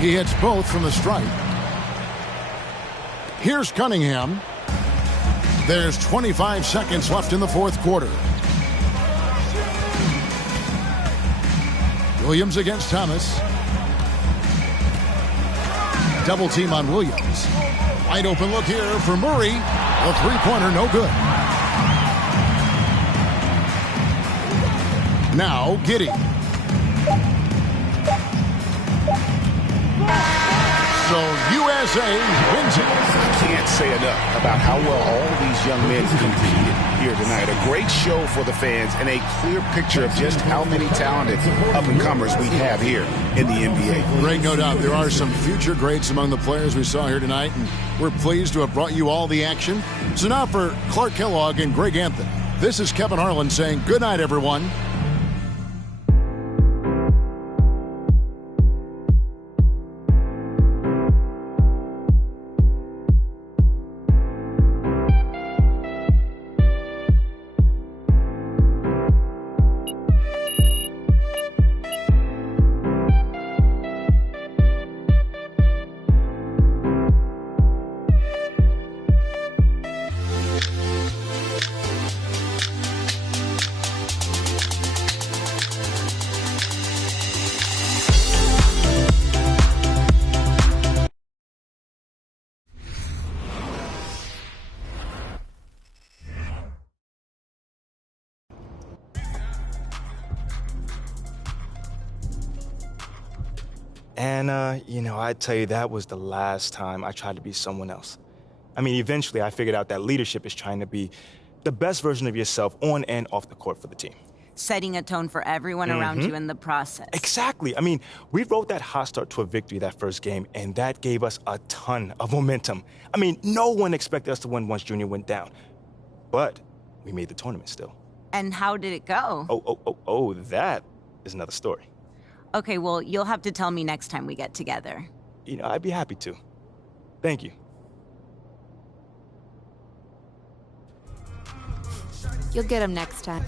He hits both from the stripe. Here's Cunningham. There's 25 seconds left in the fourth quarter. Williams against Thomas. Double team on Williams. Wide open look here for Murray. The three-pointer, no good. Now, Giddey. So USA wins it. Can't say enough about how well all these young men competed here tonight. A great show for the fans and a clear picture of just how many talented up-and-comers we have here in the NBA. Greg, no doubt there are some future greats among the players we saw here tonight, and we're pleased to have brought you all the action. So now for Clark Kellogg and Greg Anthony, this is Kevin Harlan saying good night, everyone. And, you know, I tell you, that was the last time I tried to be someone else. I mean, eventually I figured out that leadership is trying to be the best version of yourself on and off the court for the team. Setting a tone for everyone around you in the process. Exactly. I mean, we wrote that hot start to a victory that first game, and that gave us a ton of momentum. I mean, no one expected us to win once Junior went down. But we made the tournament still. And how did it go? Oh, that is another story. Okay, well, you'll have to tell me next time we get together. You know, I'd be happy to. Thank you. You'll get him next time.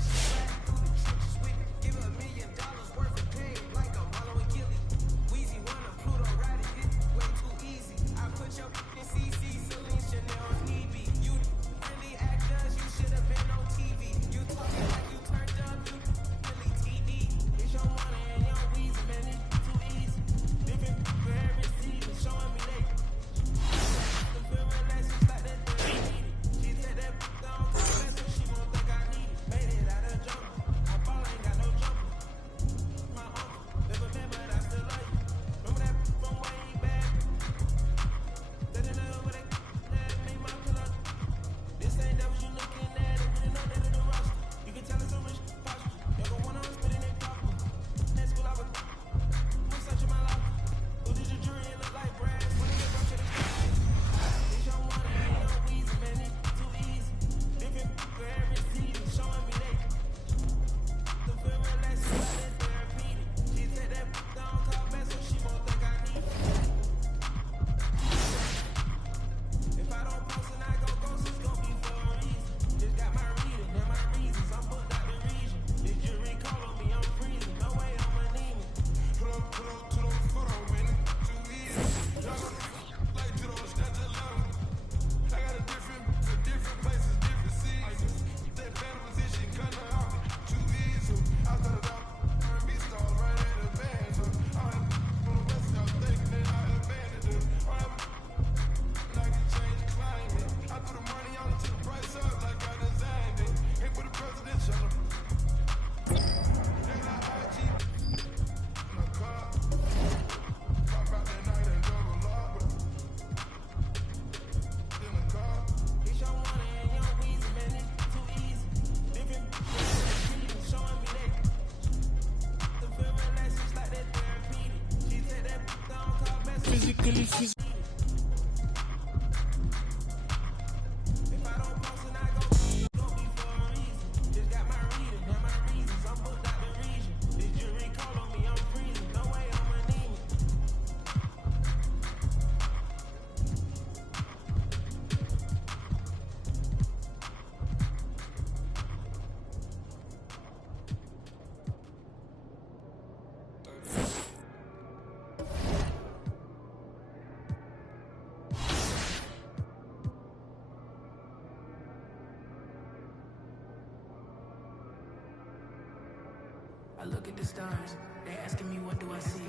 I look at the stars, they asking me what do I see,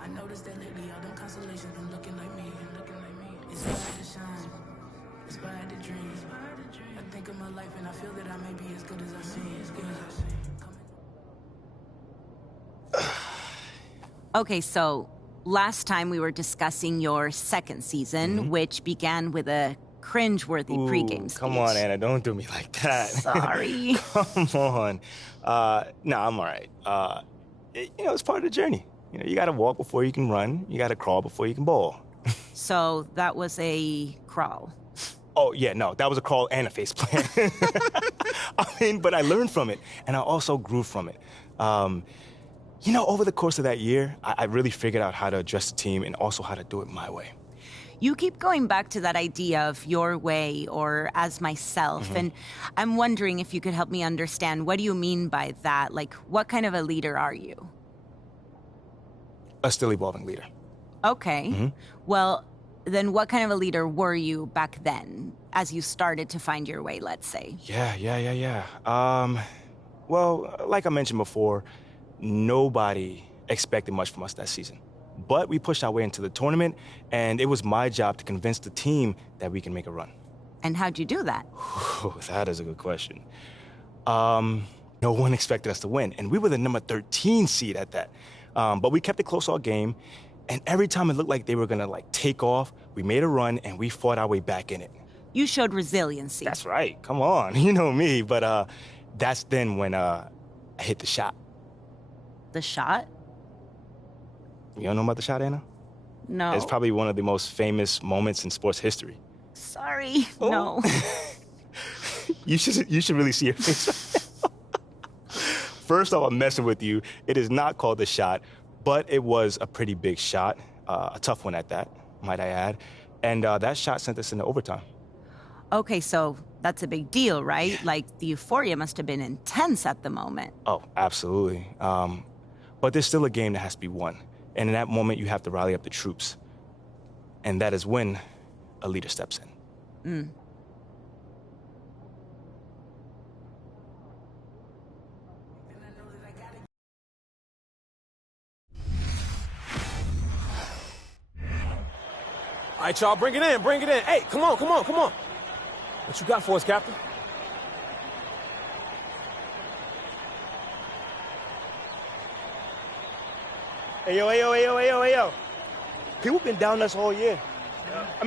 I noticed that lately all them constellations been looking like me, Inspired to shine, inspired to dream. I think of my life and I feel that I may be as good as I seem. Okay, so last time we were discussing your second season, which began with a cringeworthy pregame speech. Come on, Anna, don't do me like that. Sorry. Come on. Nah, I'm all right. It's part of the journey. You got to walk before you can run. You got to crawl before you can bowl. So that was a crawl. Oh, yeah, no, that was a crawl and a face plant. But I learned from it, and I also grew from it. Over the course of that year, I really figured out how to address the team and also how to do it my way. You keep going back to that idea of your way or as myself, and I'm wondering if you could help me understand, what do you mean by that? Like, what kind of a leader are you? A still evolving leader. Okay. Well, then what kind of a leader were you back then, as you started to find your way, let's say? Yeah. Well, like I mentioned before, nobody expected much from us that season. But we pushed our way into the tournament, and it was my job to convince the team that we can make a run. And how'd you do that? That is a good question. No one expected us to win, and we were the number 13 seed at that. But we kept it close all game, and every time it looked like they were gonna take off, we made a run, and we fought our way back in it. You showed resiliency. That's right. Come on, you know me. But that's then when I hit the shot. The shot? You don't know about the shot, Anna? No. It's probably one of the most famous moments in sports history. Sorry, no. You should really see your face. First off, I'm messing with you. It is not called the shot, but it was a pretty big shot, a tough one at that, might I add. And that shot sent us into overtime. Okay, so that's a big deal, right? Like, the euphoria must have been intense at the moment. Oh, absolutely. But there's still a game that has to be won. And in that moment, you have to rally up the troops. And that is when a leader steps in. All right, y'all, bring it in. Hey, come on. What you got for us, Captain? Hey, yo. People been down us all year.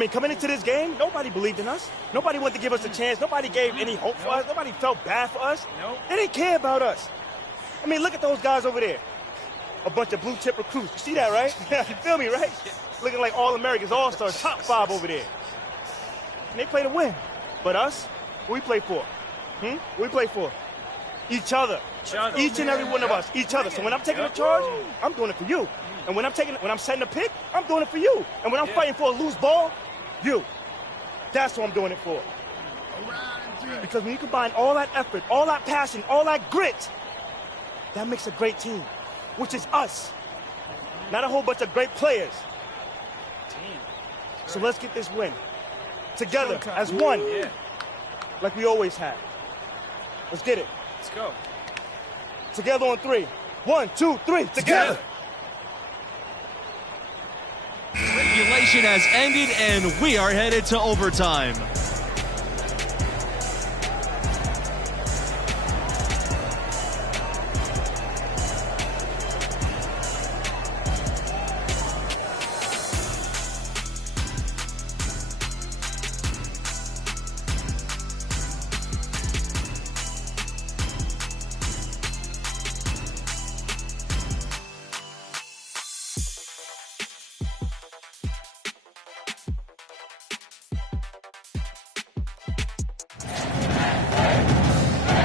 Coming into this game, nobody believed in us. Nobody wanted to give us a chance. Nobody gave any hope for us. Nobody felt bad for us. They didn't care about us. Look at those guys over there. A bunch of blue-chip recruits. You see that, right? You feel me, right? Looking like All-Americans, All-Stars, top 5 over there. And they play to win. But us, what we play for? What we play for? Each other. Each and every one of us, each other. So when I'm taking a charge, I'm doing it for you. And when I'm setting a pick, I'm doing it for you. And when I'm fighting for a loose ball, you. That's what I'm doing it for. Because when you combine all that effort, all that passion, all that grit, that makes a great team, which is us. Not a whole bunch of great players. So let's get this win. Together, as one. Like we always have. Let's get it. Let's go. Together on 3. 1, 2, 3. Together. Regulation has ended, and we are headed to overtime.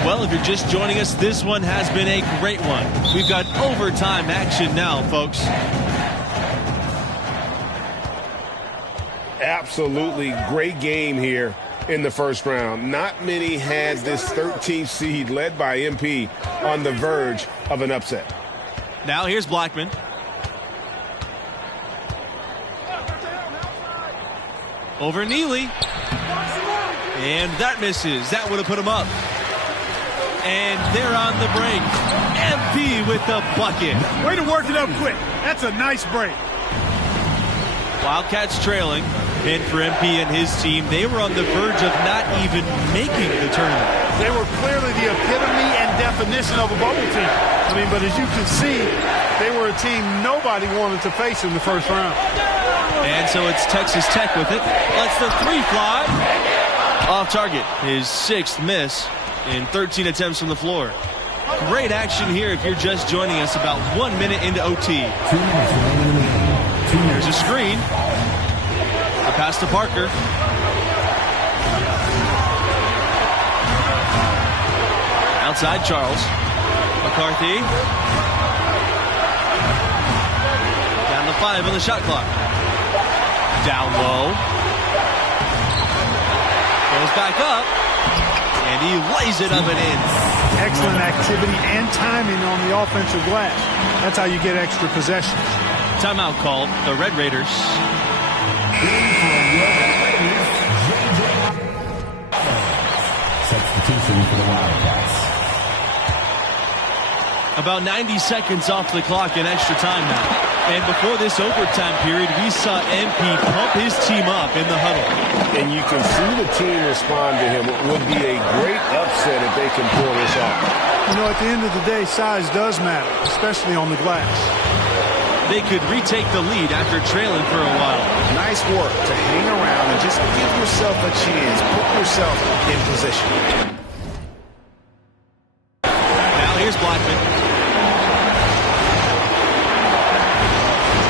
Well, if you're just joining us, this one has been a great one. We've got overtime action now, folks. Absolutely great game here in the first round. Not many had this 13th seed led by MP on the verge of an upset. Now here's Blackman. Over Neely. And that misses. That would have put him up. And they're on the break. MP with the bucket. Way to work it up quick. That's a nice break. Wildcats trailing. And for MP and his team, they were on the verge of not even making the tournament. They were clearly the epitome and definition of a bubble team. I mean, but as you can see, they were a team nobody wanted to face in the first round. And so it's Texas Tech with it. Lets the three fly. Off target. His 6th miss in 13 attempts from the floor. Great action here if you're just joining us about 1 minute into OT. Here's a screen. A pass to Parker. Outside Charles. McCarthy. Down to 5 on the shot clock. Down low. Goes back up. And he lays it up and in. Excellent activity and timing on the offensive glass. That's how you get extra possessions. Timeout called. The Red Raiders. Substitution for the Wildcats. About 90 seconds off the clock in extra time now. And before this overtime period, we saw MP pump his team up in the huddle. And you can see the team respond to him. It would be a great upset if they can pull this off. You know, at the end of the day, size does matter, especially on the glass. They could retake the lead after trailing for a while. Nice work to hang around and just give yourself a chance. Put yourself in position. Now here's Blackman.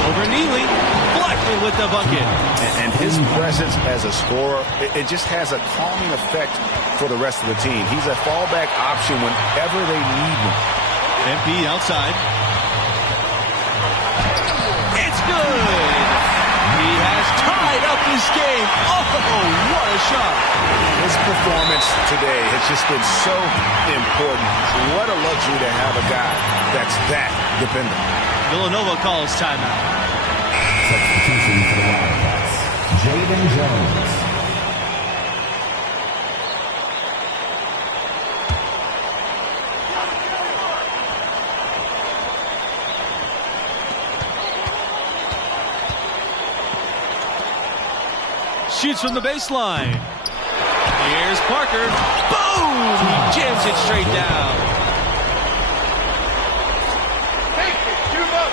Over Neely. Blackman with the bucket. And his presence as a scorer, it just has a calming effect for the rest of the team. He's a fallback option whenever they need him. MP outside. It's good. He has tied up this game. Oh, what a shot. His performance today has just been so important. What a luxury to have a guy that's that dependable. Villanova calls timeout. Substitution for the Wildcats. Jaden Jones. Shoots from the baseline. Here's Parker. Boom! He jams it straight down.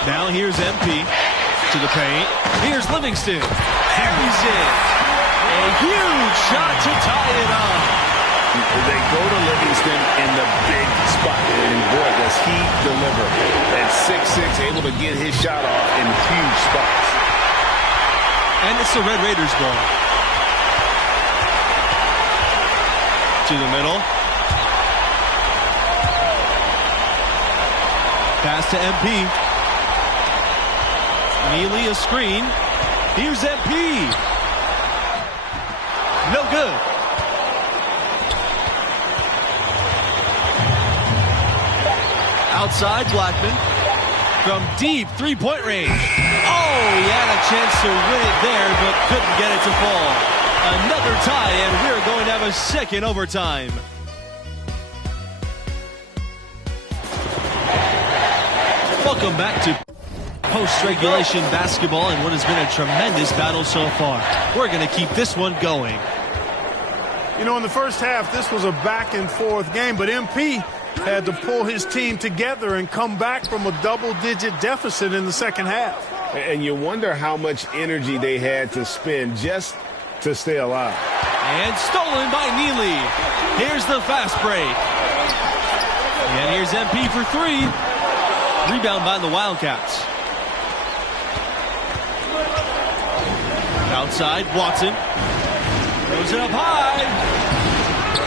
Now here's MP to the paint. Here's Livingston. Buries it. A huge shot to tie it up. They go to Livingston in the big spot. And boy, does he deliver. At 6'6", able to get his shot off in huge spots. And it's the Red Raiders ball. To the middle. Pass to MP. Neely a screen. Here's MP. No good. Outside Blackman. From deep three-point range. Oh, he had a chance to win it there, but couldn't get it to fall. Another tie, and we're going to have a second overtime. Welcome back to post-regulation basketball and what has been a tremendous battle so far. We're going to keep this one going. You know, in the first half, this was a back-and-forth game, but MP had to pull his team together and come back from a double-digit deficit in the second half. And you wonder how much energy they had to spend just to stay alive. And stolen by Neely. Here's the fast break. And here's MP for 3. Rebound by the Wildcats. Outside, Watson. Throws it up high.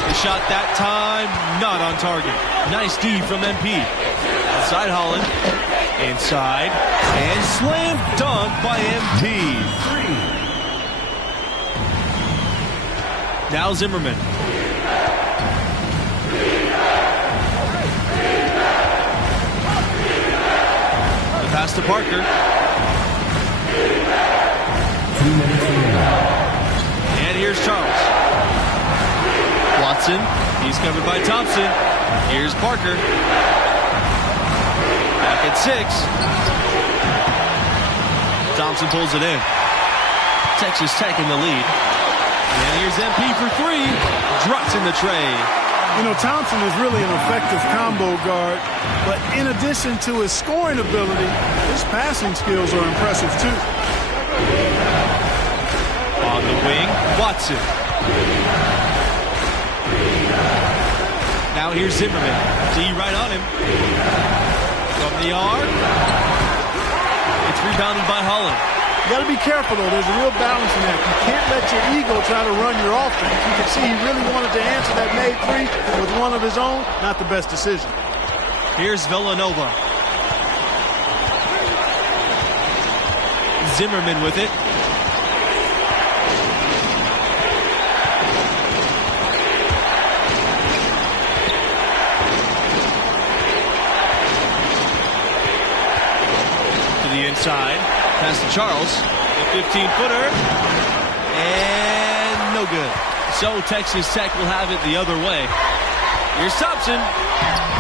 The shot that time, not on target. Nice D from MP. Outside Holland. Inside. And slam dunk by MP. Now Zimmerman. The pass to Parker. 2 minutes remaining. And here's Charles. Watson. He's covered by Thompson. Here's Parker. Back at 6. Thompson pulls it in. Texas Tech in the lead. And here's MP for 3. Drops in the tray. You know, Thompson is really an effective combo guard, but in addition to his scoring ability, his passing skills are impressive too. On the wing, Watson. Now here's Zimmerman. D right on him. From the arc. It's rebounded by Holland. You got to be careful, though. There's a real balance in that. You can't let your ego try to run your offense. You can see he really wanted to answer that made three with one of his own. Not the best decision. Here's Villanova. Zimmerman with it. To the inside. Pass to Charles. The 15-footer. And no good. So Texas Tech will have it the other way. Here's Thompson.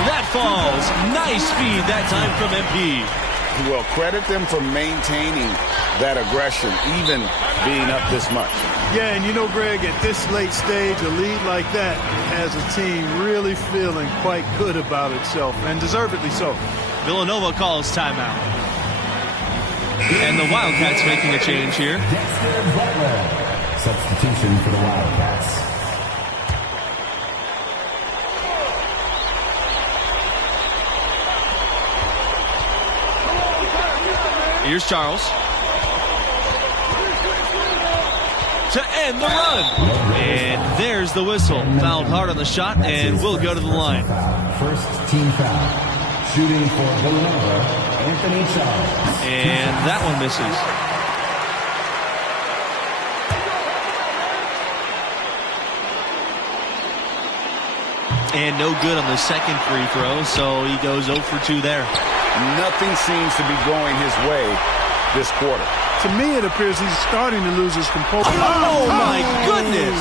That falls. Nice feed that time from MP. Well, credit them for maintaining that aggression, even being up this much. Yeah, and you know, Greg, at this late stage, a lead like that has a team really feeling quite good about itself, and deservedly so. Villanova calls timeout. And the Wildcats making a change here. Dexter Butler. Substitution for the Wildcats. Here's Charles. To end the run. And there's the whistle. Fouled hard on the shot and will go to the line. First team foul. Shooting for Villanova, Anthony Charles. And that one misses. And no good on the second free throw, so he goes 0 for 2 there. Nothing seems to be going his way this quarter. To me, it appears he's starting to lose his composure. Oh, my goodness!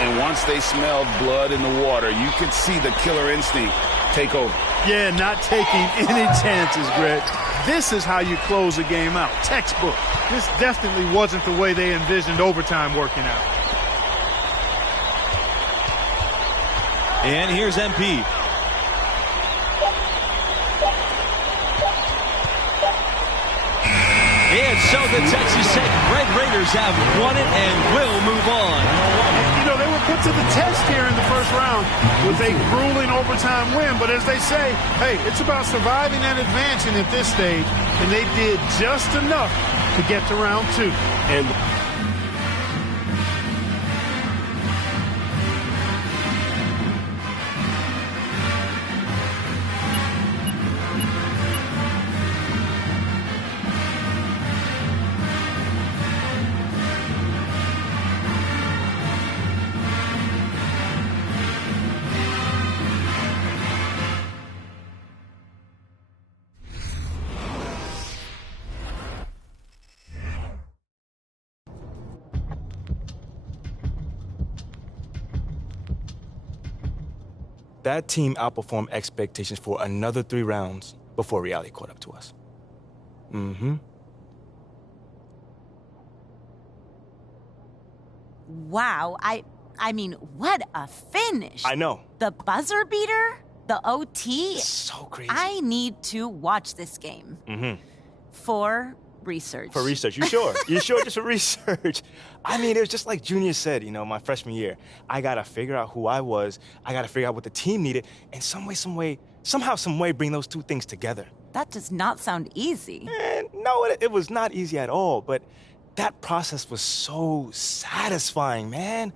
And once they smelled blood in the water, you could see the killer instinct take over. Yeah, not taking any chances, Greg. This is how you close a game out. Textbook. This definitely wasn't the way they envisioned overtime working out. And here's MP. And so the Texas Tech Red Raiders have won it and will move on. You know, they were put to the test here in the first round with a grueling overtime win. But as they say, hey, it's about surviving and advancing at this stage. And they did just enough to get to round 2. And that team outperformed expectations for another 3 rounds before reality caught up to us. Mm-hmm. Wow, I mean, what a finish. I know. The buzzer beater, the OT. So crazy. I need to watch this game. Mm-hmm. For research. For research, you sure? You sure just for research? I mean, it was just like Junior said, you know, my freshman year. I got to figure out who I was. I got to figure out what the team needed. And somehow, some way, bring those two things together. That does not sound easy. And no, it was not easy at all. But that process was so satisfying, man.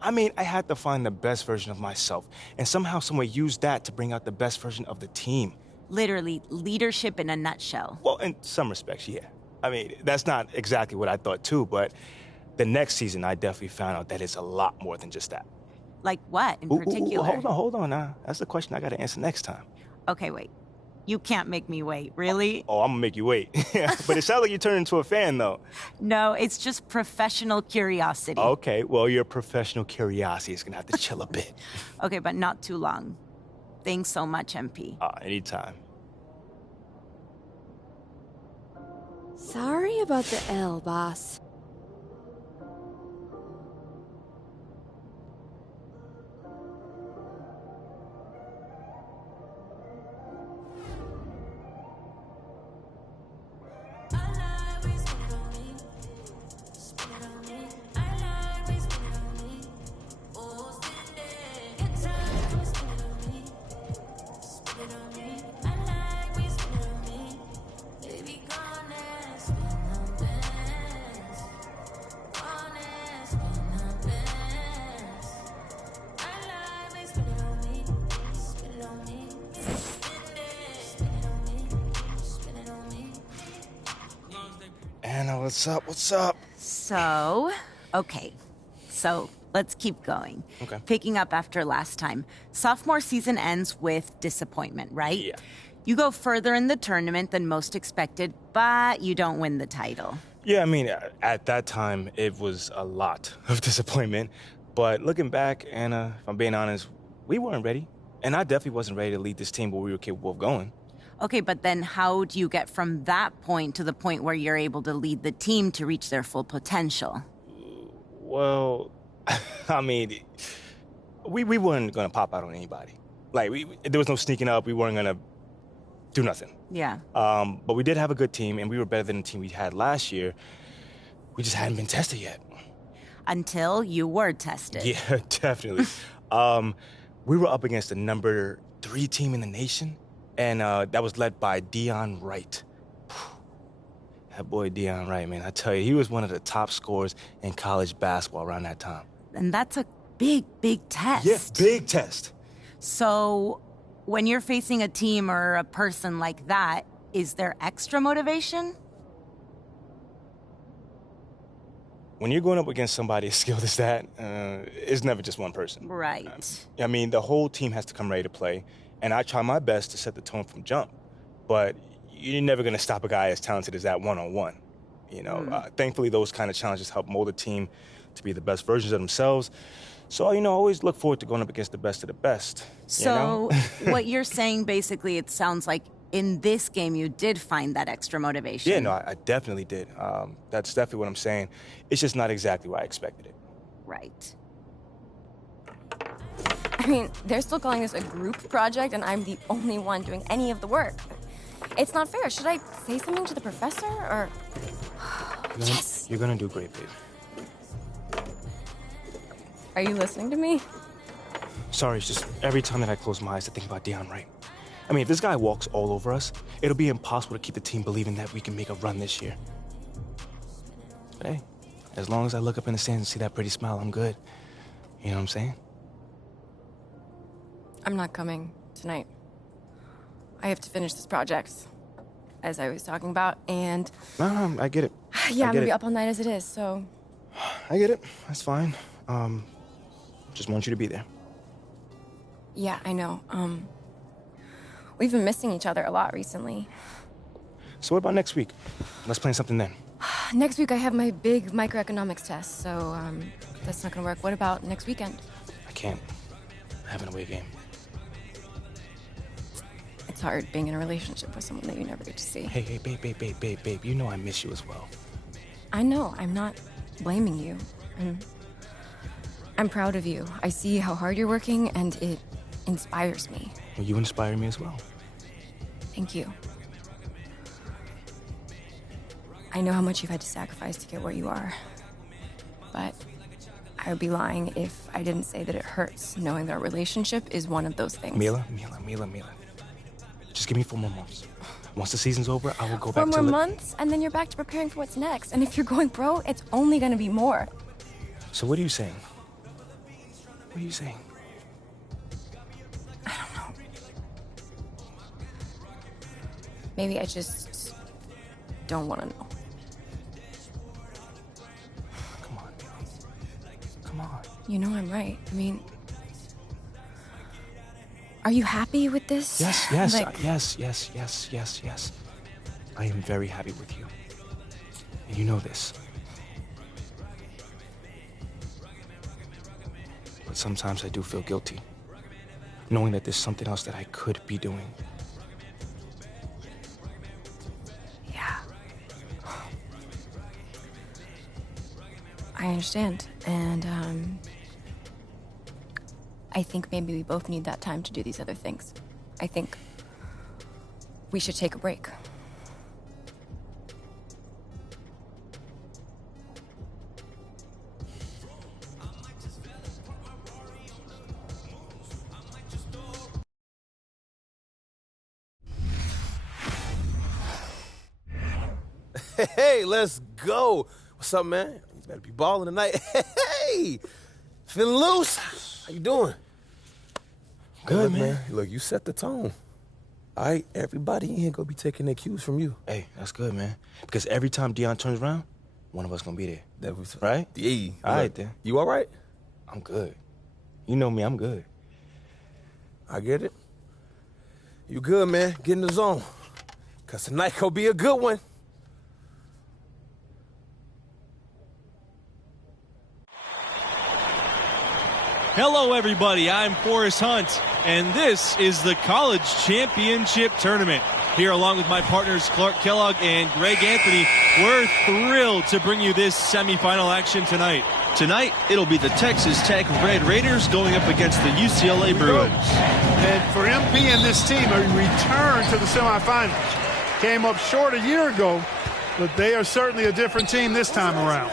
I mean, I had to find the best version of myself. And somehow, some way, use that to bring out the best version of the team. Literally, leadership in a nutshell. Well, in some respects, yeah. I mean, that's not exactly what I thought, too, but the next season, I definitely found out that it's a lot more than just that. Like what in particular? Hold on now. That's the question I got to answer next time. Okay, wait. You can't make me wait, really? Oh, I'm going to make you wait. But it sounds like you turned into a fan, though. No, it's just professional curiosity. Okay, well, your professional curiosity is going to have to chill a bit. Okay, but not too long. Thanks so much, MP. Anytime. Sorry about the L, boss. What's up? What's up? So, okay. So, let's keep going. Okay. Picking up after last time. Sophomore season ends with disappointment, right? Yeah. You go further in the tournament than most expected, but you don't win the title. Yeah, I mean, at that time, it was a lot of disappointment. But looking back, Anna, if I'm being honest, we weren't ready. And I definitely wasn't ready to lead this team where we were capable of going. Okay, but then how do you get from that point to the point where you're able to lead the team to reach their full potential? Well, I mean, we weren't going to pop out on anybody. Like, there was no sneaking up. We weren't going to do nothing. Yeah. But we did have a good team, and we were better than the team we had last year. We just hadn't been tested yet. Until you were tested. Yeah, definitely. We were up against the number 3 team in the nation, and that was led by Dion Wright. That boy Dion Wright, man, I tell you, he was one of the top scorers in college basketball around that time. And that's a big, big test. Yeah, big test. So, when you're facing a team or a person like that, is there extra motivation? When you're going up against somebody as skilled as that, it's never just one person. Right. I mean, the whole team has to come ready to play, and I try my best to set the tone from jump. But you're never going to stop a guy as talented as that one-on-one. You know, thankfully, those kind of challenges help mold a team to be the best versions of themselves. So, you know, I always look forward to going up against the best of the best. So, what you're saying, basically, it sounds like in this game you did find that extra motivation. Yeah, no, I definitely did. That's definitely what I'm saying. It's just not exactly what I expected it. Right. I mean, they're still calling this a group project, and I'm the only one doing any of the work. It's not fair. Should I say something to the professor, or... Yes! You're gonna do great, babe. Are you listening to me? Sorry, it's just every time that I close my eyes, I think about Dion Wright. I mean, if this guy walks all over us, it'll be impossible to keep the team believing that we can make a run this year. But hey, as long as I look up in the stands and see that pretty smile, I'm good. You know what I'm saying? I'm not coming tonight. I have to finish this project, as I was talking about, and... No, I get it. Yeah, I'm gonna be up all night as it is, so... I get it. That's fine. Just want you to be there. Yeah, I know. We've been missing each other a lot recently. So what about next week? Let's plan something then. Next week I have my big microeconomics test, so that's not gonna work. What about next weekend? I can't. I have an away game. It's hard being in a relationship with someone that you never get to see. Hey, babe. You know I miss you as well. I know. I'm not blaming you. I'm proud of you. I see how hard you're working, and it inspires me. Well, you inspire me as well. Thank you. I know how much you've had to sacrifice to get where you are. But I would be lying if I didn't say that it hurts knowing that our relationship is one of those things. Mila. Just give me 4 more months. Once the season's over, I will go back to... 4 more months, and then you're back to preparing for what's next. And if you're going pro, it's only gonna be more. So what are you saying? What are you saying? I don't know. Maybe I just don't want to know. Come on. You know I'm right. I mean, are you happy with this? Yes. Like... Yes. I am very happy with you. And you know this. But sometimes I do feel guilty, knowing that there's something else that I could be doing. Yeah. I understand. And, I think maybe we both need that time to do these other things. I think we should take a break. Hey, let's go. What's up, man? You better be balling tonight. Hey, feeling loose? How you doing? Good, Look, man. Look, you set the tone. All right, everybody in here gonna be taking their cues from you. Hey, that's good, man. Because every time Dion turns around, one of us gonna be there. That was right? Yeah. All right, then. You all right? I'm good. You know me, I'm good. I get it. You good, man. Get in the zone. Because tonight could be a good one. Hello, everybody. I'm Forrest Hunt, and this is the College Championship Tournament. Here, along with my partners Clark Kellogg and Greg Anthony, we're thrilled to bring you this semifinal action tonight. Tonight, it'll be the Texas Tech Red Raiders going up against the UCLA Bruins. And for MP and this team, a return to the semifinals. Came up short a year ago, but they are certainly a different team this time around.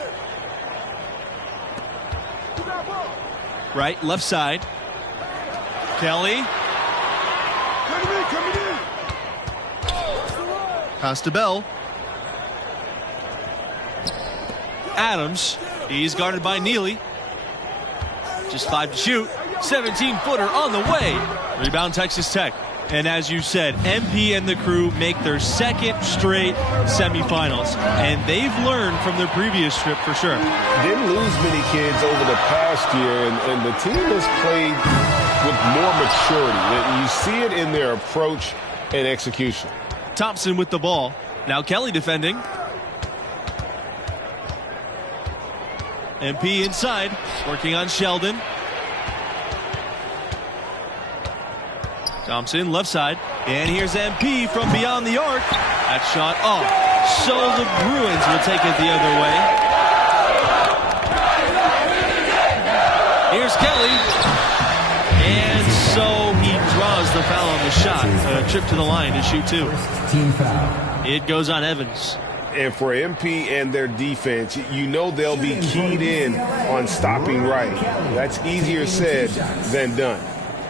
Right, left side. Kelly. Costabelle. Adams. He's guarded by Neely. Just 5 to shoot. 17-footer on the way. Rebound Texas Tech. And as you said, MP and the crew make their second straight semifinals. And they've learned from their previous trip for sure. Didn't lose many kids over the past year, and the team has played with more maturity. You see it in their approach and execution. Thompson with the ball. Now Kelly defending. MP inside, working on Sheldon. Thompson left side, and here's MP from beyond the arc. That shot off, so the Bruins will take it the other way. Here's Kelly, and so he draws the foul on the shot. A trip to the line to shoot 2. Team foul. It goes on Evans. And for MP and their defense, you know they'll be keyed in on stopping Wright. That's easier said than done.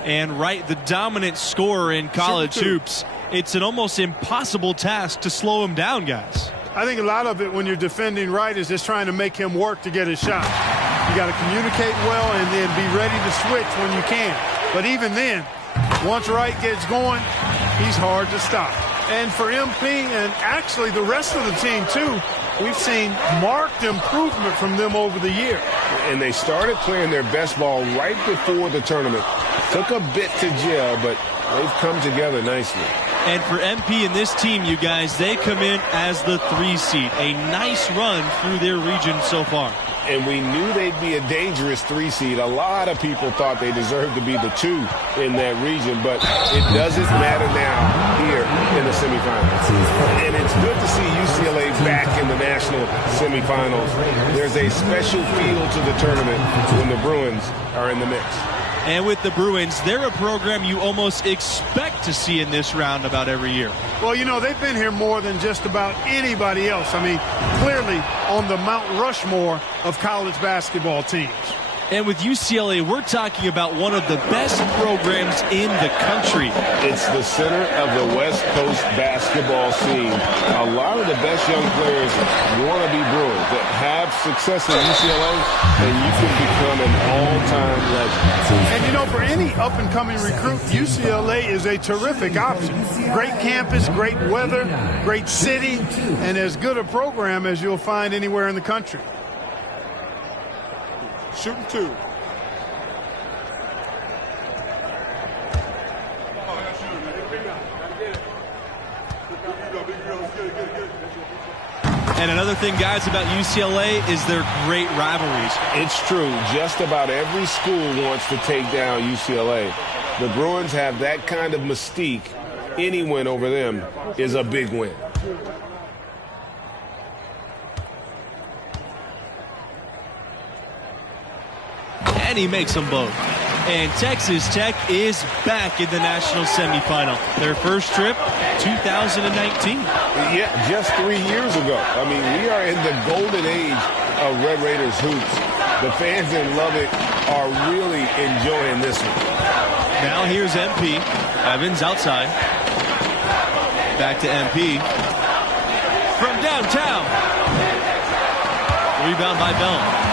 And Wright, the dominant scorer in college hoops, it's an almost impossible task to slow him down, guys. I think a lot of it when you're defending Wright is just trying to make him work to get his shot. You got to communicate well and then be ready to switch when you can. But even then, once Wright gets going, he's hard to stop. And for MP and actually the rest of the team too, we've seen marked improvement from them over the year. And they started playing their best ball right before the tournament. Took a bit to gel, but they've come together nicely. And for MP and this team, you guys, they come in as the 3 seed. A nice run through their region so far. And we knew they'd be a dangerous 3 seed. A lot of people thought they deserved to be the 2 in that region, but it doesn't matter now here in the semifinals. And it's good to see UCLA back in the national semifinals. There's a special feel to the tournament when the Bruins are in the mix. And with the Bruins, they're a program you almost expect to see in this round about every year. Well, you know, they've been here more than just about anybody else. I mean, clearly on the Mount Rushmore of college basketball teams. And with UCLA, we're talking about one of the best programs in the country. It's the center of the West Coast basketball scene. A lot of the best young players want to be Bruins that have success at UCLA, and you can become an all-time legend. And, you know, for any up-and-coming recruit, UCLA is a terrific option. Great campus, great weather, great city, and as good a program as you'll find anywhere in the country. Shooting 2. And another thing, guys, about UCLA is their great rivalries. It's true. Just about every school wants to take down UCLA. The Bruins have that kind of mystique. Any win over them is a big win. And he makes them both. And Texas Tech is back in the national semifinal. Their first trip, 2019. Yeah, just 3 years ago. I mean, we are in the golden age of Red Raiders hoops. The fans in Lubbock are really enjoying this one. Now here's MP. Evans outside. Back to MP. From downtown. Rebound by Bell.